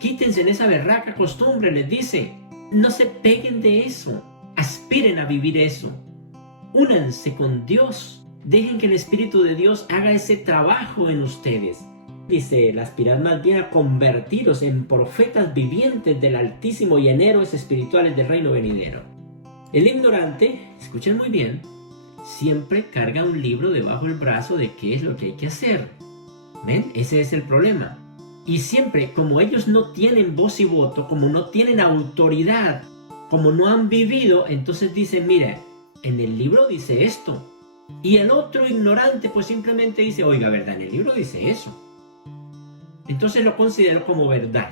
Quítense en esa berraca costumbre, les dice. No se peguen de eso, aspiren a vivir eso. Únanse con Dios, dejen que el Espíritu de Dios haga ese trabajo en ustedes. Dice él, aspirad más bien a convertiros en profetas vivientes del Altísimo y en héroes espirituales del reino venidero. El ignorante, escuchen muy bien, siempre carga un libro debajo del brazo de qué es lo que hay que hacer. ¿Ven? Ese es el problema. Y siempre, como ellos no tienen voz y voto, como no tienen autoridad, como no han vivido, entonces dicen, mira, en el libro dice esto. Y el otro ignorante pues simplemente dice, oiga, ¿verdad? En el libro dice eso. Entonces lo considero como verdad.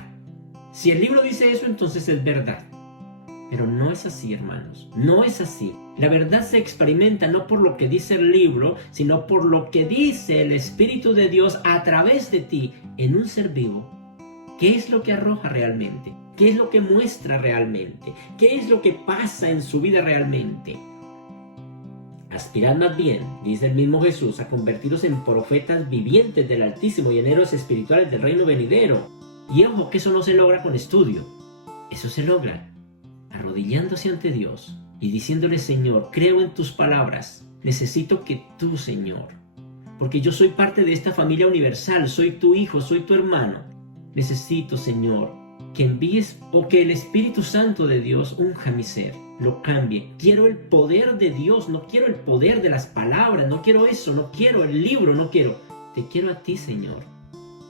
Si el libro dice eso, entonces es verdad. Pero no es así, hermanos. No es así. La verdad se experimenta no por lo que dice el libro, sino por lo que dice el Espíritu de Dios a través de ti en un ser vivo. ¿Qué es lo que arroja realmente? ¿Qué es lo que muestra realmente? ¿Qué es lo que pasa en su vida realmente? Aspirad más bien, dice el mismo Jesús, a convertiros en profetas vivientes del Altísimo y en héroes espirituales del reino venidero. Y ojo, que eso no se logra con estudio. Eso se logra arrodillándose ante Dios y diciéndole, Señor, creo en tus palabras. Necesito que tú, Señor, porque yo soy parte de esta familia universal, soy tu hijo, soy tu hermano. Necesito, Señor, que envíes o que el Espíritu Santo de Dios unja mi ser, lo cambie. Quiero el poder de Dios, no quiero el poder de las palabras, no quiero eso, no quiero el libro, no quiero. Te quiero a ti, Señor.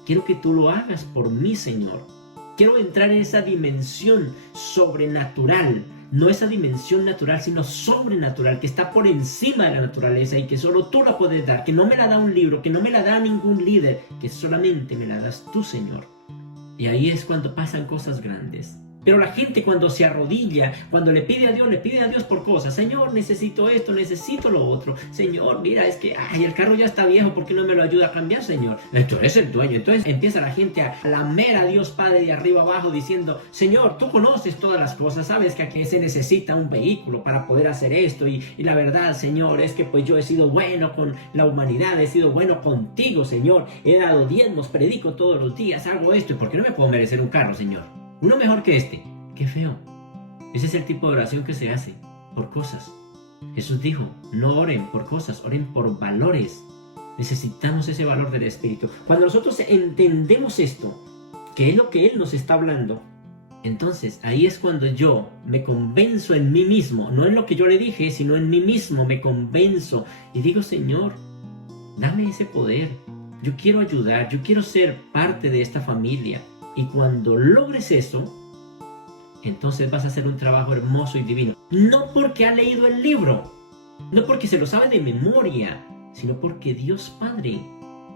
Quiero que tú lo hagas por mí, Señor. Quiero entrar en esa dimensión sobrenatural, no esa dimensión natural, sino sobrenatural, que está por encima de la naturaleza y que solo tú la puedes dar, que no me la da un libro, que no me la da ningún líder, que solamente me la das tú, Señor. Y ahí es cuando pasan cosas grandes. Pero la gente cuando se arrodilla, cuando le pide a Dios por cosas, Señor, necesito esto, necesito lo otro. Señor, mira, es que el carro ya está viejo, ¿por qué no me lo ayuda a cambiar, Señor? Tú eres el dueño. Entonces empieza la gente a lamer a Dios Padre de arriba abajo diciendo, Señor, tú conoces todas las cosas, sabes que aquí se necesita un vehículo para poder hacer esto. Y la verdad, Señor, es que pues yo he sido bueno con la humanidad, he sido bueno contigo, Señor. He dado diezmos, predico todos los días, hago esto. ¿Y por qué no me puedo merecer un carro, Señor? Uno mejor que este. Qué feo. Ese es el tipo de oración que se hace por cosas. Jesús dijo, no oren por cosas, oren por valores. Necesitamos ese valor del Espíritu. Cuando nosotros entendemos esto, que es lo que Él nos está hablando, entonces ahí es cuando yo me convenzo en mí mismo, no en lo que yo le dije, sino en mí mismo me convenzo y digo, Señor, dame ese poder. Yo quiero ayudar, yo quiero ser parte de esta familia. Y cuando logres eso, entonces vas a hacer un trabajo hermoso y divino. No porque ha leído el libro, no porque se lo sabe de memoria, sino porque Dios Padre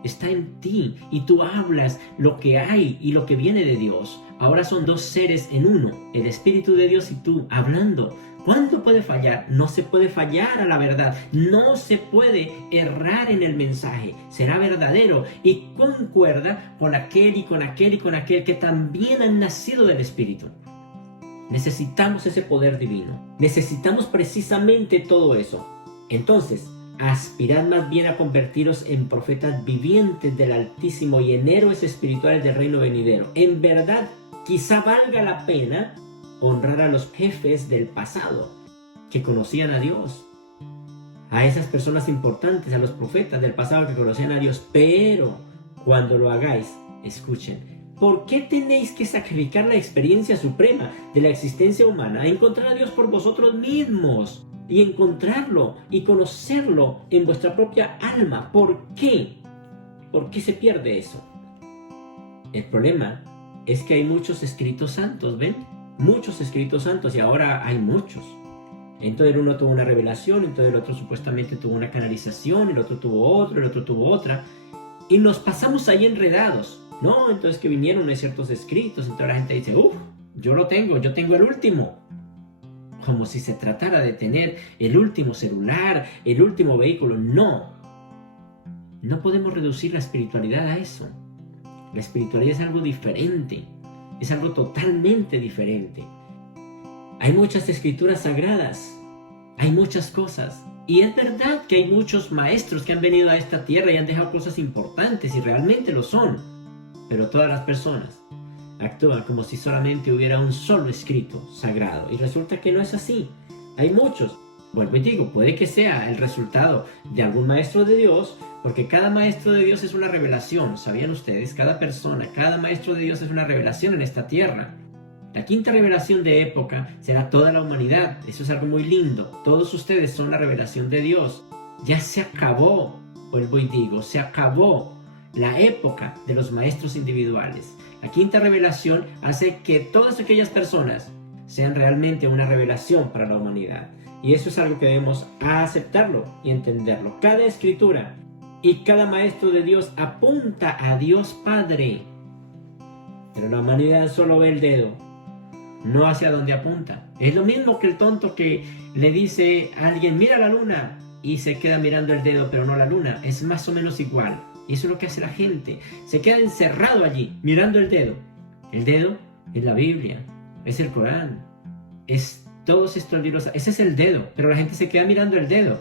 está en ti y tú hablas lo que hay y lo que viene de Dios. Ahora son dos seres en uno, el Espíritu de Dios y tú hablando. ¿Cuándo puede fallar? No se puede fallar a la verdad, no se puede errar en el mensaje, será verdadero y concuerda con aquel y con aquel y con aquel que también han nacido del Espíritu. Necesitamos ese poder divino, necesitamos precisamente todo eso. Entonces, aspirad más bien a convertiros en profetas vivientes del Altísimo y en héroes espirituales del reino venidero. En verdad, quizá valga la pena honrar a los jefes del pasado que conocían a Dios, a esas personas importantes, a los profetas del pasado que conocían a Dios, pero cuando lo hagáis, escuchen. ¿Por qué tenéis que sacrificar la experiencia suprema de la existencia humana a encontrar a Dios por vosotros mismos? Y encontrarlo y conocerlo en vuestra propia alma. ¿Por qué? ¿Por qué se pierde eso? El problema es que hay muchos escritos santos, ¿ven? Muchos escritos santos y ahora hay muchos. Entonces uno tuvo una revelación, entonces el otro supuestamente tuvo una canalización, el otro tuvo otro, el otro tuvo otra. Y nos pasamos ahí enredados, ¿no? Entonces que vinieron de ciertos escritos, entonces la gente dice, yo tengo el último. Como si se tratara de tener el último celular, el último vehículo. No podemos reducir la espiritualidad a eso. La espiritualidad es algo diferente, es algo totalmente diferente. Hay muchas escrituras sagradas, hay muchas cosas. Y es verdad que hay muchos maestros que han venido a esta tierra y han dejado cosas importantes y realmente lo son. Pero todas las personas actúan como si solamente hubiera un solo escrito sagrado. Y resulta que no es así. Hay muchos. Vuelvo y digo, puede que sea el resultado de algún maestro de Dios, porque cada maestro de Dios es una revelación. ¿Sabían ustedes? Cada persona, cada maestro de Dios es una revelación en esta tierra. La quinta revelación de época será toda la humanidad. Eso es algo muy lindo. Todos ustedes son la revelación de Dios. Ya se acabó, vuelvo y digo, se acabó la época de los maestros individuales. La quinta revelación hace que todas aquellas personas sean realmente una revelación para la humanidad. Y eso es algo que debemos aceptarlo y entenderlo. Cada escritura y cada maestro de Dios apunta a Dios Padre. Pero la humanidad solo ve el dedo, no hacia dónde apunta. Es lo mismo que el tonto que le dice a alguien, mira la luna, y se queda mirando el dedo, pero no la luna. Es más o menos igual. Y eso es lo que hace la gente. Se queda encerrado allí, mirando el dedo. El dedo es la Biblia, es el Corán, es todos estos libros. Ese es el dedo, pero la gente se queda mirando el dedo,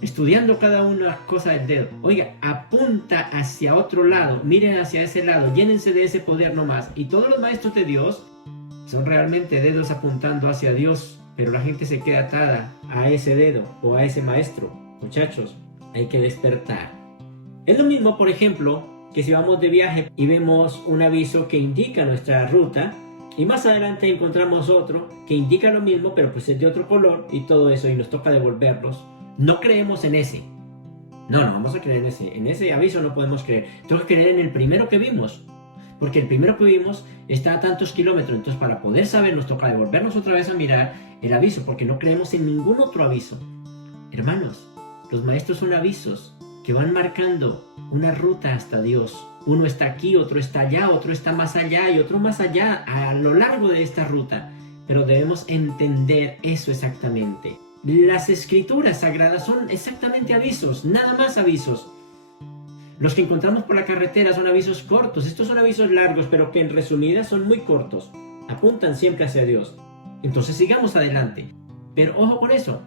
estudiando cada una de las cosas del dedo. Oiga, apunta hacia otro lado, miren hacia ese lado, llénense de ese poder nomás. Y todos los maestros de Dios son realmente dedos apuntando hacia Dios, pero la gente se queda atada a ese dedo o a ese maestro. Muchachos, hay que despertar. Es lo mismo, por ejemplo, que si vamos de viaje y vemos un aviso que indica nuestra ruta y más adelante encontramos otro que indica lo mismo, pero pues es de otro color y todo eso y nos toca devolverlos. No creemos en ese. No vamos a creer en ese aviso no podemos creer. Tengo que creer en el primero que vimos, porque el primero que vimos está a tantos kilómetros, entonces para poder saber nos toca devolvernos otra vez a mirar el aviso, porque no creemos en ningún otro aviso. Hermanos, los maestros son avisos que van marcando una ruta hasta Dios. Uno está aquí, otro está allá, otro está más allá y otro más allá a lo largo de esta ruta. Pero debemos entender eso exactamente. Las escrituras sagradas son exactamente avisos, nada más avisos. Los que encontramos por la carretera son avisos cortos. Estos son avisos largos, pero que en resumidas son muy cortos. Apuntan siempre hacia Dios. Entonces sigamos adelante. Pero ojo con eso.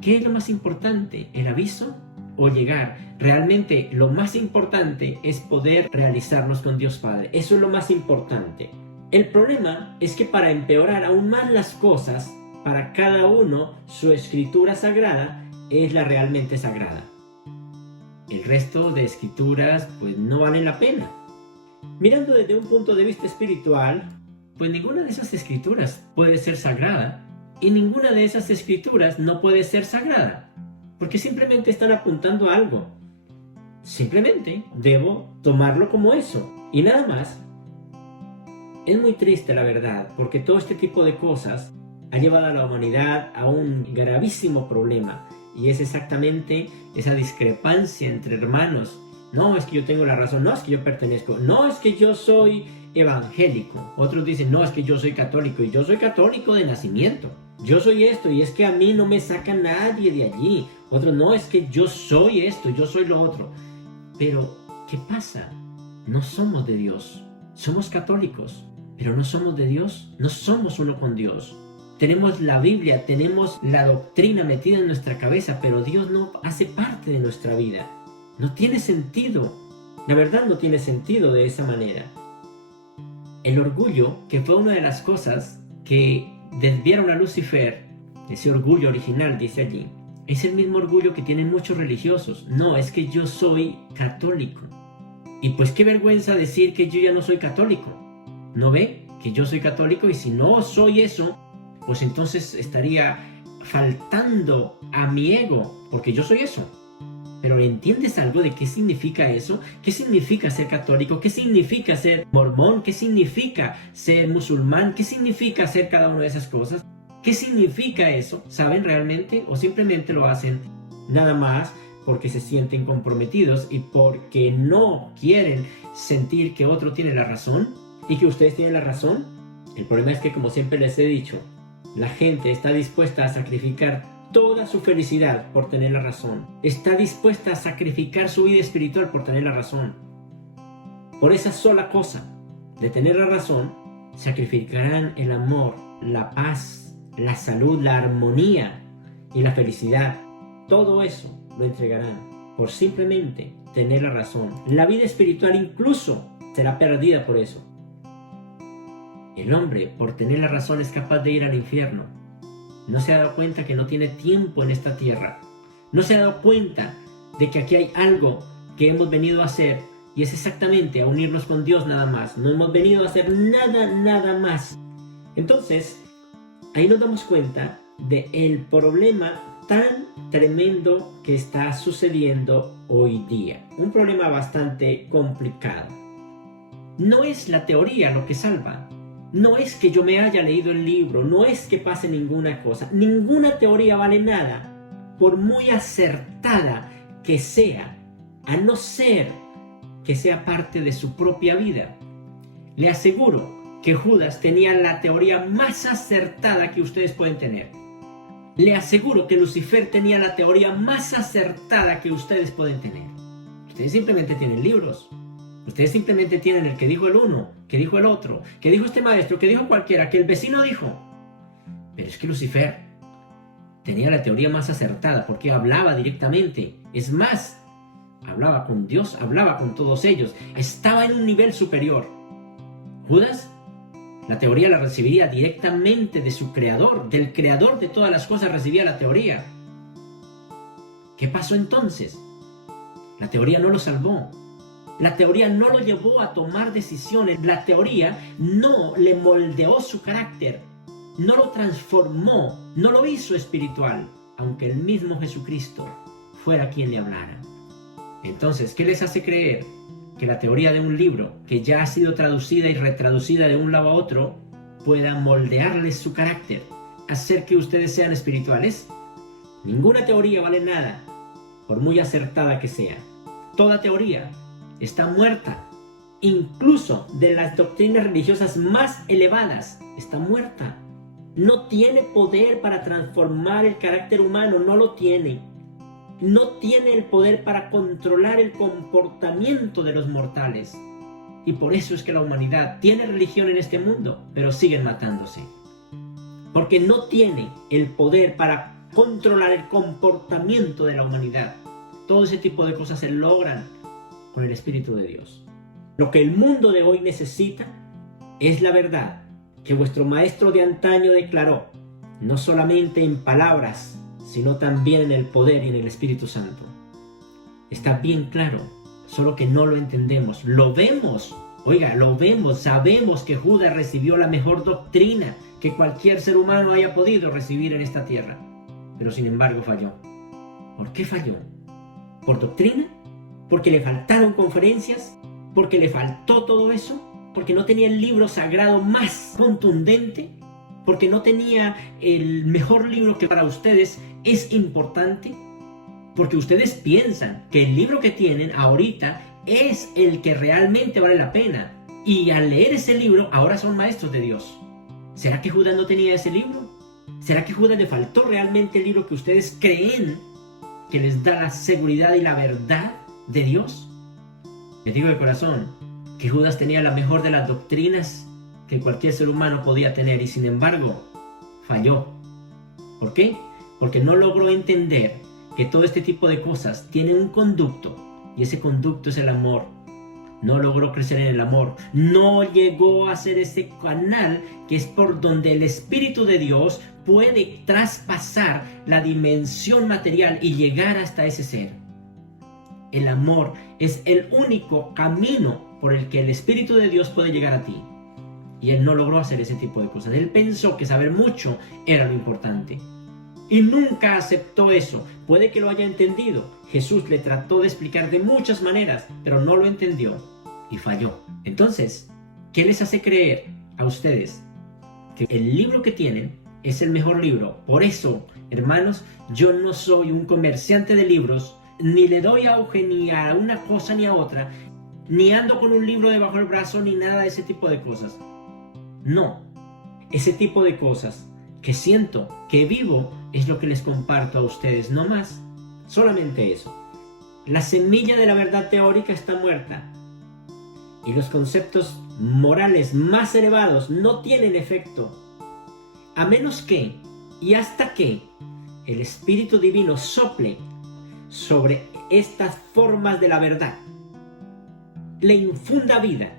¿Qué es lo más importante? ¿El aviso o llegar? Realmente lo más importante es poder realizarnos con Dios Padre. Eso es lo más importante. El problema es que para empeorar aún más las cosas, para cada uno su escritura sagrada es la realmente sagrada. El resto de escrituras pues no valen la pena. Mirando desde un punto de vista espiritual, pues ninguna de esas escrituras puede ser sagrada y ninguna de esas escrituras no puede ser sagrada, porque simplemente están apuntando a algo. Simplemente debo tomarlo como eso y nada más. Es muy triste la verdad, porque todo este tipo de cosas ha llevado a la humanidad a un gravísimo problema, Y es exactamente esa discrepancia entre hermanos. No, es que yo tengo la razón, no, es que yo pertenezco, no, es que yo soy evangélico. Otros dicen, no, es que yo soy católico, y yo soy católico de nacimiento. Yo soy esto, y es que a mí no me saca nadie de allí. Otros, no, es que yo soy esto, yo soy lo otro. Pero, ¿qué pasa? No somos de Dios. Somos católicos, pero no somos de Dios, no somos uno con Dios. Tenemos la Biblia, tenemos la doctrina metida en nuestra cabeza, pero Dios no hace parte de nuestra vida. No tiene sentido. La verdad no tiene sentido de esa manera. El orgullo, que fue una de las cosas que desviaron a Lucifer, ese orgullo original, dice allí, es el mismo orgullo que tienen muchos religiosos. No, es que yo soy católico. Y pues qué vergüenza decir que yo ya no soy católico. ¿No ve? Que yo soy católico, y si no soy eso, pues entonces estaría faltando a mi ego, porque yo soy eso. Pero ¿entiendes algo de qué significa eso? ¿Qué significa ser católico? ¿Qué significa ser mormón? ¿Qué significa ser musulmán? ¿Qué significa hacer cada una de esas cosas? ¿Qué significa eso? ¿Saben realmente? ¿O simplemente lo hacen nada más porque se sienten comprometidos y porque no quieren sentir que otro tiene la razón y que ustedes tienen la razón? El problema es que, como siempre les he dicho, la gente está dispuesta a sacrificar toda su felicidad por tener la razón. Está dispuesta a sacrificar su vida espiritual por tener la razón. Por esa sola cosa de tener la razón, sacrificarán el amor, la paz, la salud, la armonía y la felicidad. Todo eso lo entregarán por simplemente tener la razón. La vida espiritual incluso será perdida por eso. El hombre, por tener la razón, es capaz de ir al infierno. No se ha dado cuenta que no tiene tiempo en esta tierra. No se ha dado cuenta de que aquí hay algo que hemos venido a hacer, y es exactamente a unirnos con Dios nada más. No hemos venido a hacer nada más. Entonces, ahí nos damos cuenta del problema tan tremendo que está sucediendo hoy día. Un problema bastante complicado. No es la teoría lo que salva. No es que yo me haya leído el libro, no es que pase ninguna cosa. Ninguna teoría vale nada, por muy acertada que sea, a no ser que sea parte de su propia vida. Le aseguro que Judas tenía la teoría más acertada que ustedes pueden tener. Le aseguro que Lucifer tenía la teoría más acertada que ustedes pueden tener. Ustedes simplemente tienen libros. Ustedes simplemente tienen el que dijo el uno, que dijo el otro, que dijo este maestro, que dijo cualquiera, que el vecino dijo. Pero es que Lucifer tenía la teoría más acertada porque hablaba directamente. Es más, hablaba con Dios, hablaba con todos ellos. Estaba en un nivel superior. Judas, la teoría la recibiría directamente de su creador, del creador de todas las cosas recibía la teoría. ¿Qué pasó entonces? La teoría no lo salvó. La teoría no lo llevó a tomar decisiones. La teoría no le moldeó su carácter, no lo transformó, no lo hizo espiritual, aunque el mismo Jesucristo fuera quien le hablara. Entonces, ¿qué les hace creer que la teoría de un libro que ya ha sido traducida y retraducida de un lado a otro pueda moldearles su carácter, hacer que ustedes sean espirituales? Ninguna teoría vale nada, por muy acertada que sea. Toda teoría está muerta. Incluso de las doctrinas religiosas más elevadas, está muerta. No tiene poder para transformar el carácter humano, no lo tiene. No tiene el poder para controlar el comportamiento de los mortales. Y por eso es que la humanidad tiene religión en este mundo, pero siguen matándose. Porque no tiene el poder para controlar el comportamiento de la humanidad. Todo ese tipo de cosas se logran con el Espíritu de Dios. Lo que el mundo de hoy necesita es la verdad que vuestro maestro de antaño declaró, no solamente en palabras, sino también en el poder y en el Espíritu Santo. Está bien claro, solo que no lo entendemos. Lo vemos, oiga, lo vemos, sabemos que Judas recibió la mejor doctrina que cualquier ser humano haya podido recibir en esta tierra, pero sin embargo falló. ¿Por qué falló? ¿Por doctrina? ¿Porque le faltaron conferencias? ¿Porque le faltó todo eso? ¿Porque no tenía el libro sagrado más contundente? ¿Porque no tenía el mejor libro que para ustedes es importante? Porque ustedes piensan que el libro que tienen ahorita es el que realmente vale la pena. Y al leer ese libro, ahora son maestros de Dios. ¿Será que Judas no tenía ese libro? ¿Será que Judas le faltó realmente el libro que ustedes creen que les da la seguridad y la verdad de Dios? Les digo de corazón que Judas tenía la mejor de las doctrinas que cualquier ser humano podía tener y sin embargo falló. ¿Por qué? Porque no logró entender que todo este tipo de cosas tienen un conducto y ese conducto es el amor. No logró crecer en el amor, no llegó a ser ese canal que es por donde el Espíritu de Dios puede traspasar la dimensión material y llegar hasta ese ser. El amor es el único camino por el que el Espíritu de Dios puede llegar a ti. Y él no logró hacer ese tipo de cosas. Él pensó que saber mucho era lo importante. Y nunca aceptó eso. Puede que lo haya entendido. Jesús le trató de explicar de muchas maneras, pero no lo entendió y falló. Entonces, ¿qué les hace creer a ustedes que el libro que tienen es el mejor libro? Por eso, hermanos, yo no soy un comerciante de libros, ni le doy auge ni a una cosa ni a otra, ni ando con un libro debajo del brazo, ni nada de ese tipo de cosas. No, ese tipo de cosas que siento, que vivo, es lo que les comparto a ustedes, no más. Solamente eso. La semilla de la verdad teórica está muerta y los conceptos morales más elevados no tienen efecto, a menos que y hasta que el Espíritu Divino sople sobre estas formas de la verdad, le infunda vida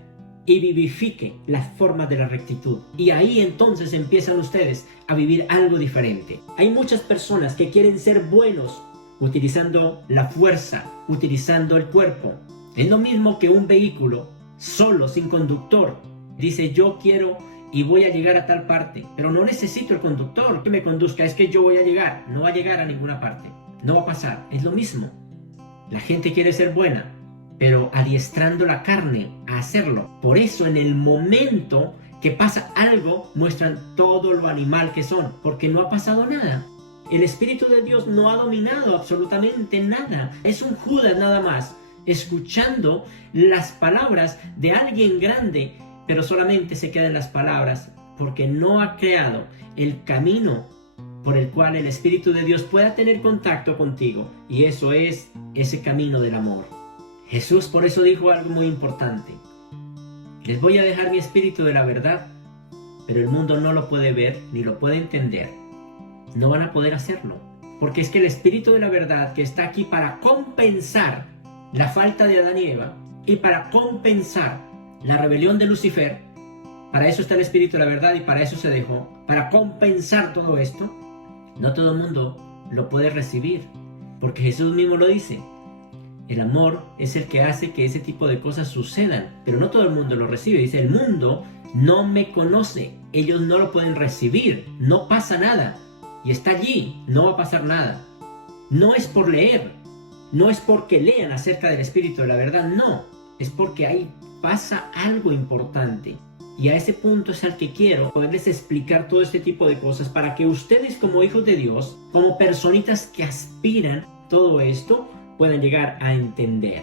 y vivifique las formas de la rectitud. Y ahí entonces empiezan ustedes a vivir algo diferente. Hay muchas personas que quieren ser buenos utilizando la fuerza, utilizando el cuerpo. Es lo mismo que un vehículo solo, sin conductor. Dice, yo quiero y voy a llegar a tal parte, pero no necesito el conductor que me conduzca, es que yo voy a llegar. No va a llegar a ninguna parte, no va a pasar. Es lo mismo. La gente quiere ser buena, pero adiestrando la carne a hacerlo. Por eso en el momento que pasa algo, muestran todo lo animal que son, porque no ha pasado nada. El Espíritu de Dios no ha dominado absolutamente nada. Es un Judas nada más, escuchando las palabras de alguien grande, pero solamente se queda en las palabras, porque no ha creado el camino por el cual el Espíritu de Dios pueda tener contacto contigo. Y eso es ese camino del amor. Jesús por eso dijo algo muy importante. Les voy a dejar mi espíritu de la verdad, pero el mundo no lo puede ver ni lo puede entender. No van a poder hacerlo, porque es que el espíritu de la verdad que está aquí para compensar la falta de Adán y Eva y para compensar la rebelión de Lucifer, para eso está el espíritu de la verdad y para eso se dejó, para compensar todo esto. No todo el mundo lo puede recibir, porque Jesús mismo lo dice. El amor es el que hace que ese tipo de cosas sucedan, pero no todo el mundo lo recibe. Dice, el mundo no me conoce, ellos no lo pueden recibir, no pasa nada. Y está allí, no va a pasar nada. No es por leer, no es porque lean acerca del Espíritu de la verdad, no. Es porque ahí pasa algo importante. Y a ese punto es al que quiero poderles explicar todo este tipo de cosas para que ustedes como hijos de Dios, como personitas que aspiran todo esto, puedan llegar a entender.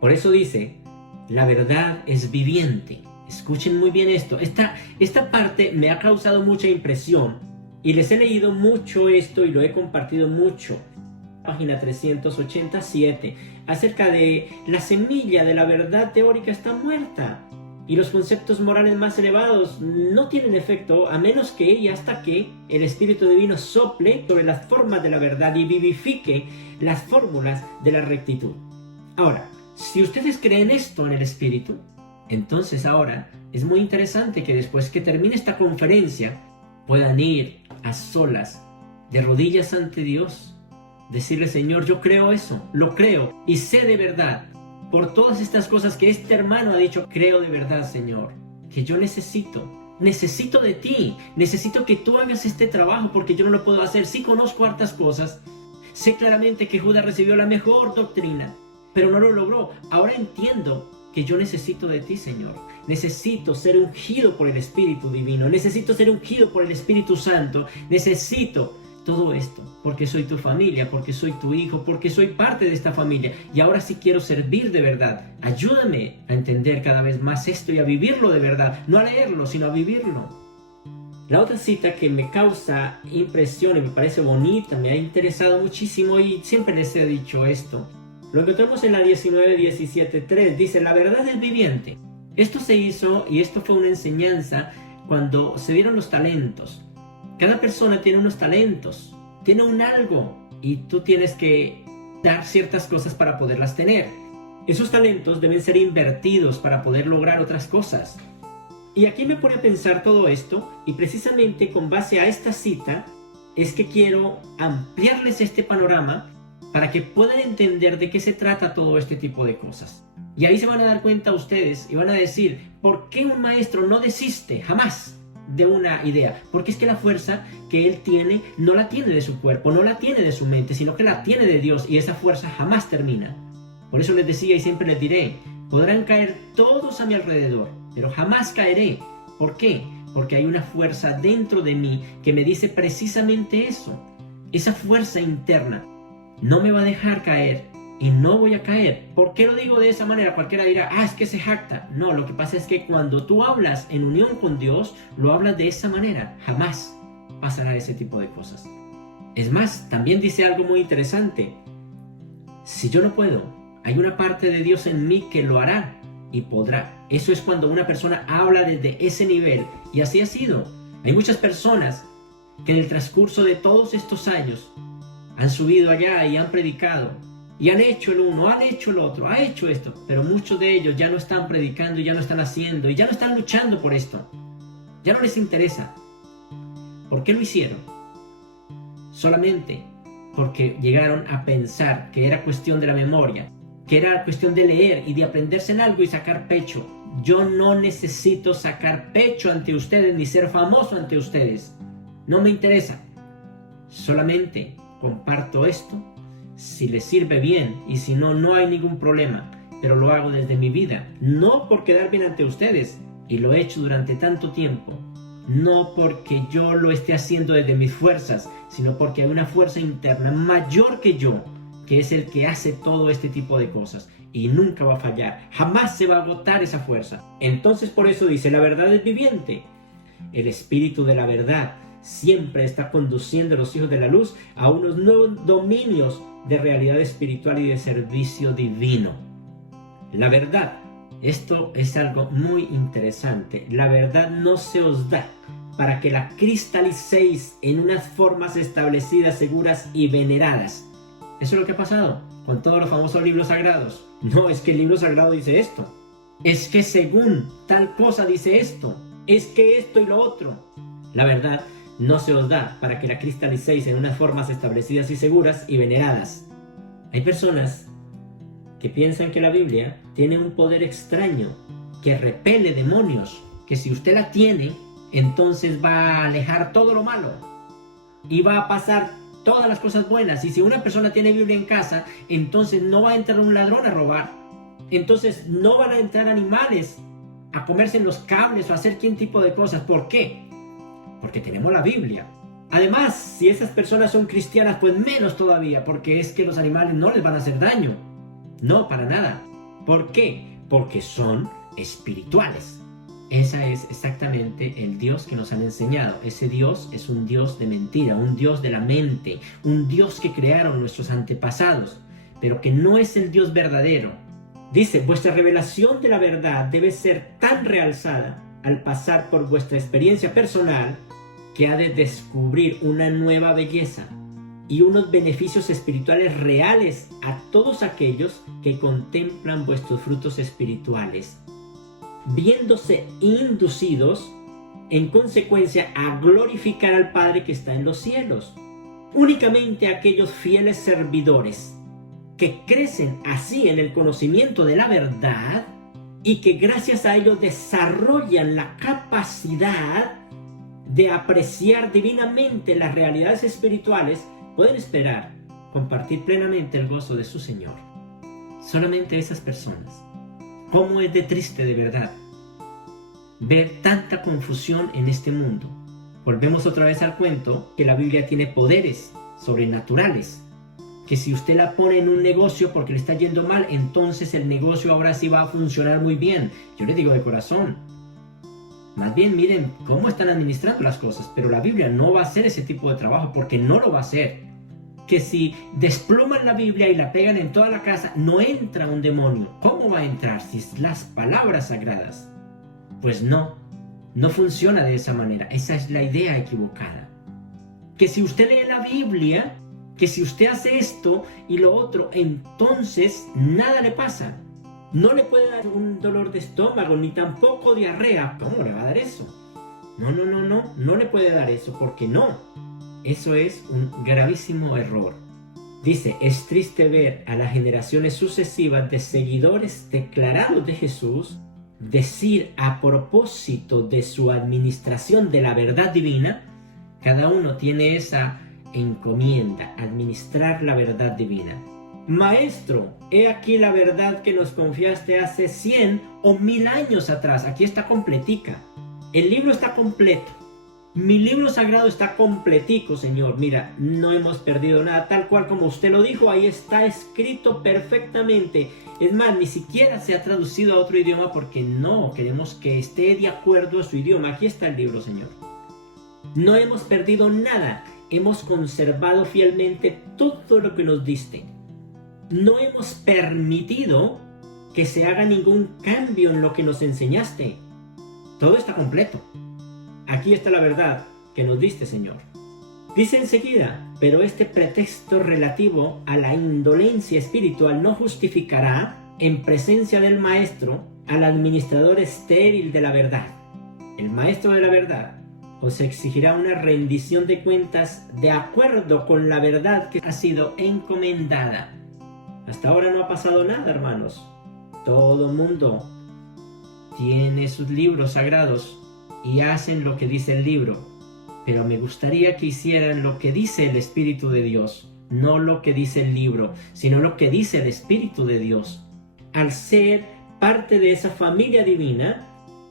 Por eso dice, la verdad es viviente. Escuchen muy bien esto. Esta parte me ha causado mucha impresión y les he leído mucho esto y lo he compartido mucho. Página 387, acerca de la semilla de la verdad teórica está muerta y los conceptos morales más elevados no tienen efecto a menos que y hasta que el Espíritu Divino sople sobre las formas de la verdad y vivifique las fórmulas de la rectitud. Ahora, si ustedes creen esto en el Espíritu, entonces ahora es muy interesante que después que termine esta conferencia puedan ir a solas, de rodillas ante Dios, decirle, Señor, yo creo eso, lo creo y sé de verdad, por todas estas cosas que este hermano ha dicho, creo de verdad, Señor, que yo necesito de ti, necesito que tú hagas este trabajo porque yo no lo puedo hacer. Sí conozco hartas cosas, sé claramente que Judas recibió la mejor doctrina, pero no lo logró. Ahora entiendo que yo necesito de ti, Señor. Necesito ser ungido por el Espíritu Divino, necesito ser ungido por el Espíritu Santo, necesito todo esto, porque soy tu familia, porque soy tu hijo, porque soy parte de esta familia y ahora sí quiero servir de verdad. Ayúdame a entender cada vez más esto y a vivirlo de verdad, no a leerlo, sino a vivirlo. La otra cita que me causa impresión y me parece bonita, me ha interesado muchísimo y siempre les he dicho esto. Lo encontramos en la 19:17:3, dice: la verdad es viviente. Esto se hizo y esto fue una enseñanza cuando se dieron los talentos. Cada persona tiene unos talentos, tiene un algo y tú tienes que dar ciertas cosas para poderlas tener. Esos talentos deben ser invertidos para poder lograr otras cosas. Y aquí me pone a pensar todo esto y precisamente con base a esta cita es que quiero ampliarles este panorama para que puedan entender de qué se trata todo este tipo de cosas. Y ahí se van a dar cuenta ustedes y van a decir, ¿por qué un maestro no desiste jamás de una idea? Porque es que la fuerza que él tiene no la tiene de su cuerpo, no la tiene de su mente, sino que la tiene de Dios y esa fuerza jamás termina. Por eso les decía y siempre les diré, podrán caer todos a mi alrededor, pero jamás caeré. ¿Por qué? Porque hay una fuerza dentro de mí que me dice precisamente eso. Esa fuerza interna no me va a dejar caer y no voy a caer. ¿Por qué lo digo de esa manera? Cualquiera dirá, es que se jacta. No, lo que pasa es que cuando tú hablas en unión con Dios, lo hablas de esa manera. Jamás pasará ese tipo de cosas. Es más, también dice algo muy interesante. Si yo no puedo, hay una parte de Dios en mí que lo hará y podrá. Eso es cuando una persona habla desde ese nivel. Y así ha sido. Hay muchas personas que en el transcurso de todos estos años han subido allá y han predicado. Y han hecho el uno, han hecho el otro, ha hecho esto. Pero muchos de ellos ya no están predicando, ya no están haciendo y ya no están luchando por esto. Ya no les interesa. ¿Por qué lo hicieron? Solamente porque llegaron a pensar que era cuestión de la memoria, que era cuestión de leer y de aprenderse en algo y sacar pecho. Yo no necesito sacar pecho ante ustedes ni ser famoso ante ustedes. No me interesa. Solamente comparto esto si les sirve bien y si no, no hay ningún problema. Pero lo hago desde mi vida, no por quedar bien ante ustedes. Y lo he hecho durante tanto tiempo. No porque yo lo esté haciendo desde mis fuerzas, sino porque hay una fuerza interna mayor que yo, que es el que hace todo este tipo de cosas y nunca va a fallar, jamás se va a agotar esa fuerza. Entonces por eso dice, la verdad es viviente. El espíritu de la verdad siempre está conduciendo a los hijos de la luz a unos nuevos dominios de realidad espiritual y de servicio divino. La verdad, esto es algo muy interesante. La verdad no se os da para que la cristalicéis en unas formas establecidas, seguras y veneradas. Eso es lo que ha pasado con todos los famosos libros sagrados. No es que el libro sagrado dice esto. Es que según tal cosa dice esto. Es que esto y lo otro. La verdad no se os da para que la cristalicéis en unas formas establecidas y seguras y veneradas. Hay personas que piensan que la Biblia tiene un poder extraño, que repele demonios, que si usted la tiene, entonces va a alejar todo lo malo y va a pasar todas las cosas buenas. Y si una persona tiene Biblia en casa, entonces no va a entrar un ladrón a robar. Entonces no van a entrar animales a comerse los cables o a hacer qué tipo de cosas. ¿Por qué? Porque tenemos la Biblia. Además, si esas personas son cristianas, pues menos todavía, porque es que los animales no les van a hacer daño. No, para nada. ¿Por qué? Porque son espirituales. Ese es exactamente el Dios que nos han enseñado. Ese Dios es un Dios de mentira, un Dios de la mente, un Dios que crearon nuestros antepasados, pero que no es el Dios verdadero. Dice, vuestra revelación de la verdad debe ser tan realzada al pasar por vuestra experiencia personal que ha de descubrir una nueva belleza y unos beneficios espirituales reales a todos aquellos que contemplan vuestros frutos espirituales, viéndose inducidos en consecuencia a glorificar al Padre que está en los cielos. Únicamente aquellos fieles servidores que crecen así en el conocimiento de la verdad y que gracias a ello desarrollan la capacidad de apreciar divinamente las realidades espirituales, pueden esperar compartir plenamente el gozo de su Señor. Solamente esas personas. ¿Cómo es de triste de verdad ver tanta confusión en este mundo? Volvemos otra vez al cuento que la Biblia tiene poderes sobrenaturales. Que si usted la pone en un negocio porque le está yendo mal, entonces el negocio ahora sí va a funcionar muy bien. Yo le digo de corazón, más bien miren cómo están administrando las cosas, pero la Biblia no va a hacer ese tipo de trabajo porque no lo va a hacer. Que si desploman la Biblia y la pegan en toda la casa, no entra un demonio. ¿Cómo va a entrar si es las palabras sagradas? Pues no funciona de esa manera. Esa es la idea equivocada. Que si usted lee la Biblia, que si usted hace esto y lo otro, entonces nada le pasa. No le puede dar un dolor de estómago, ni tampoco diarrea. ¿Cómo le va a dar eso? No le puede dar eso, porque no. Eso es un gravísimo error. Dice, es triste ver a las generaciones sucesivas de seguidores declarados de Jesús decir a propósito de su administración de la verdad divina, cada uno tiene esa encomienda, administrar la verdad divina. Maestro, he aquí la verdad que nos confiaste hace 100 o 1000 años atrás. Aquí está completica. El libro está completo. Mi libro sagrado está completico, Señor. Mira, no hemos perdido nada, tal cual como usted lo dijo, ahí está escrito perfectamente. Es más, ni siquiera se ha traducido a otro idioma porque no queremos que esté de acuerdo a su idioma. Aquí está el libro, Señor. No hemos perdido nada. Hemos conservado fielmente todo lo que nos diste. No hemos permitido que se haga ningún cambio en lo que nos enseñaste. Todo está completo. Aquí está la verdad que nos diste, Señor. Dice enseguida, pero este pretexto relativo a la indolencia espiritual no justificará, en presencia del maestro, al administrador estéril de la verdad. El maestro de la verdad os exigirá una rendición de cuentas de acuerdo con la verdad que ha sido encomendada. Hasta ahora no ha pasado nada, hermanos. Todo mundo tiene sus libros sagrados y hacen lo que dice el libro. Pero me gustaría que hicieran lo que dice el Espíritu de Dios. No lo que dice el libro, sino lo que dice el Espíritu de Dios. Al ser parte de esa familia divina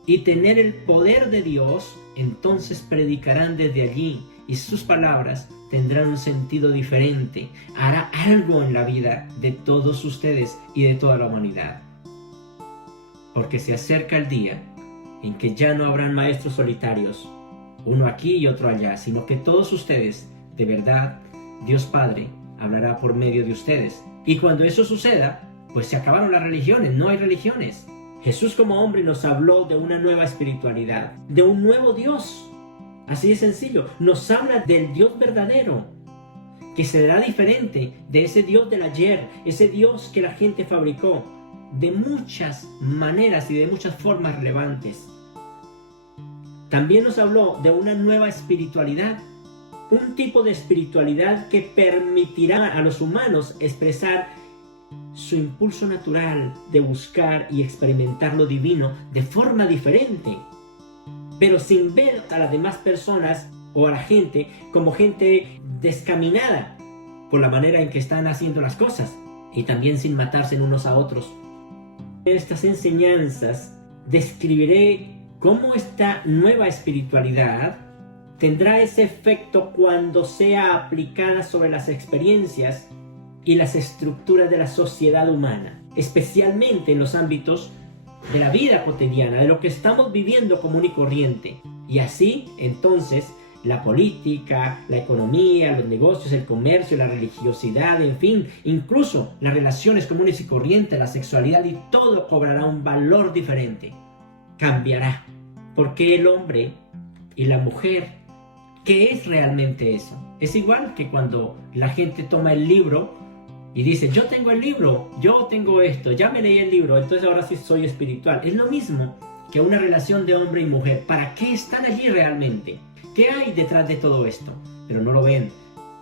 y tener el poder de Dios, entonces predicarán desde allí y sus palabras tendrán un sentido diferente. Hará algo en la vida de todos ustedes y de toda la humanidad. Porque se acerca el día en que ya no habrán maestros solitarios, uno aquí y otro allá, sino que todos ustedes, de verdad, Dios Padre hablará por medio de ustedes. Y cuando eso suceda, pues se acabaron las religiones, no hay religiones. Jesús como hombre nos habló de una nueva espiritualidad, de un nuevo Dios. Así de sencillo, nos habla del Dios verdadero, que será diferente de ese Dios del ayer, ese Dios que la gente fabricó, de muchas maneras y de muchas formas relevantes. También nos habló de una nueva espiritualidad, un tipo de espiritualidad que permitirá a los humanos expresar su impulso natural de buscar y experimentar lo divino de forma diferente, pero sin ver a las demás personas o a la gente como gente descaminada por la manera en que están haciendo las cosas, y también sin matarse unos a otros. En estas enseñanzas describiré cómo esta nueva espiritualidad tendrá ese efecto cuando sea aplicada sobre las experiencias y las estructuras de la sociedad humana, especialmente en los ámbitos de la vida cotidiana, de lo que estamos viviendo común y corriente. Y así, entonces, la política, la economía, los negocios, el comercio, la religiosidad, en fin, incluso las relaciones comunes y corrientes, la sexualidad, y todo cobrará un valor diferente. Cambiará. Porque el hombre y la mujer, ¿qué es realmente eso? Es igual que cuando la gente toma el libro y dice, yo tengo el libro, yo tengo esto, ya me leí el libro, entonces ahora sí soy espiritual. Es lo mismo que una relación de hombre y mujer. ¿Para qué están allí realmente? ¿Qué hay detrás de todo esto? Pero no lo ven.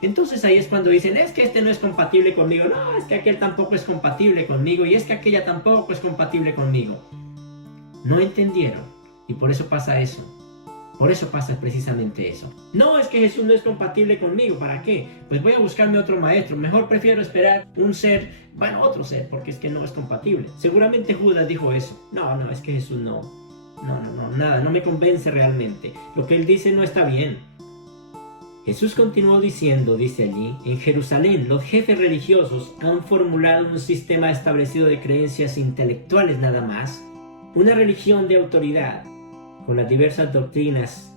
Entonces ahí es cuando dicen, es que este no es compatible conmigo, no, es que aquel tampoco es compatible conmigo, y es que aquella tampoco es compatible conmigo. No entendieron, y por eso pasa eso. Por eso pasa precisamente eso. No, es que Jesús no es compatible conmigo, ¿para qué? Pues voy a buscarme otro maestro, mejor prefiero esperar un ser, bueno, otro ser, porque es que no es compatible. Seguramente Judas dijo eso. No, es que Jesús no nada, no me convence realmente. Lo que él dice no está bien. Jesús continuó diciendo, dice allí, en Jerusalén los jefes religiosos han formulado un sistema establecido de creencias intelectuales nada más, una religión de autoridad, con las diversas doctrinas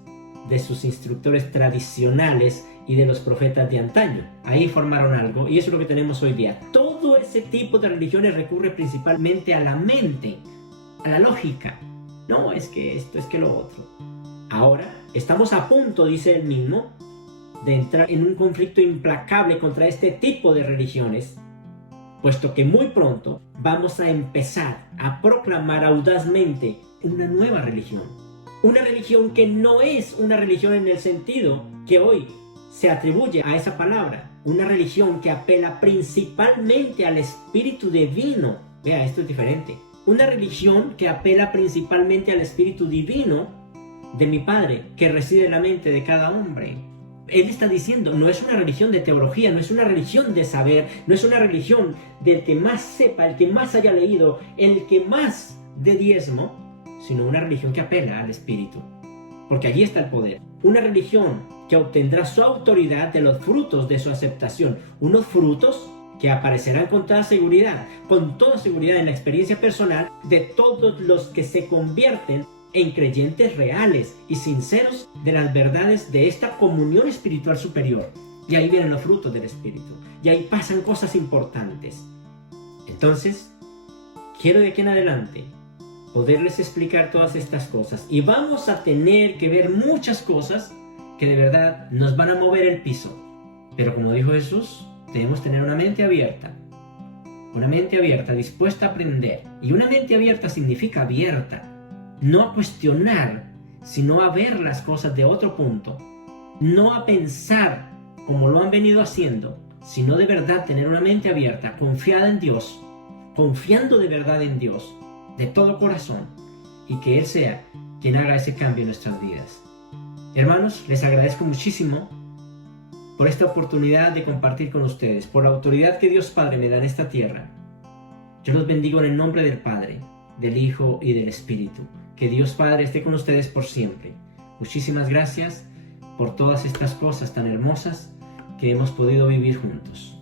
de sus instructores tradicionales y de los profetas de antaño. Ahí formaron algo y eso es lo que tenemos hoy día. Todo ese tipo de religiones recurre principalmente a la mente, a la lógica. No, es que esto, es que lo otro. Ahora estamos a punto, dice él mismo, de entrar en un conflicto implacable contra este tipo de religiones, puesto que muy pronto vamos a empezar a proclamar audazmente una nueva religión. Una religión que no es una religión en el sentido que hoy se atribuye a esa palabra. Una religión que apela principalmente al Espíritu Divino. Vea, esto es diferente. Una religión que apela principalmente al Espíritu Divino de mi Padre, que reside en la mente de cada hombre. Él está diciendo, no es una religión de teología, no es una religión de saber, no es una religión del que más sepa, el que más haya leído, el que más dé diezmo, sino una religión que apela al Espíritu, porque allí está el poder. Una religión que obtendrá su autoridad de los frutos de su aceptación, unos frutos que aparecerán con toda seguridad en la experiencia personal de todos los que se convierten en creyentes reales y sinceros de las verdades de esta comunión espiritual superior. Y ahí vienen los frutos del Espíritu. Y ahí pasan cosas importantes. Entonces, quiero de aquí en adelante poderles explicar todas estas cosas. Y vamos a tener que ver muchas cosas que de verdad nos van a mover el piso. Pero como dijo Jesús, debemos tener una mente abierta. Una mente abierta, dispuesta a aprender. Y una mente abierta significa abierta. No a cuestionar, sino a ver las cosas de otro punto. No a pensar como lo han venido haciendo, sino de verdad tener una mente abierta, confiada en Dios, confiando de verdad en Dios, de todo corazón, y que Él sea quien haga ese cambio en nuestras vidas. Hermanos, les agradezco muchísimo por esta oportunidad de compartir con ustedes, por la autoridad que Dios Padre me da en esta tierra. Yo los bendigo en el nombre del Padre, del Hijo y del Espíritu. Que Dios Padre esté con ustedes por siempre. Muchísimas gracias por todas estas cosas tan hermosas que hemos podido vivir juntos.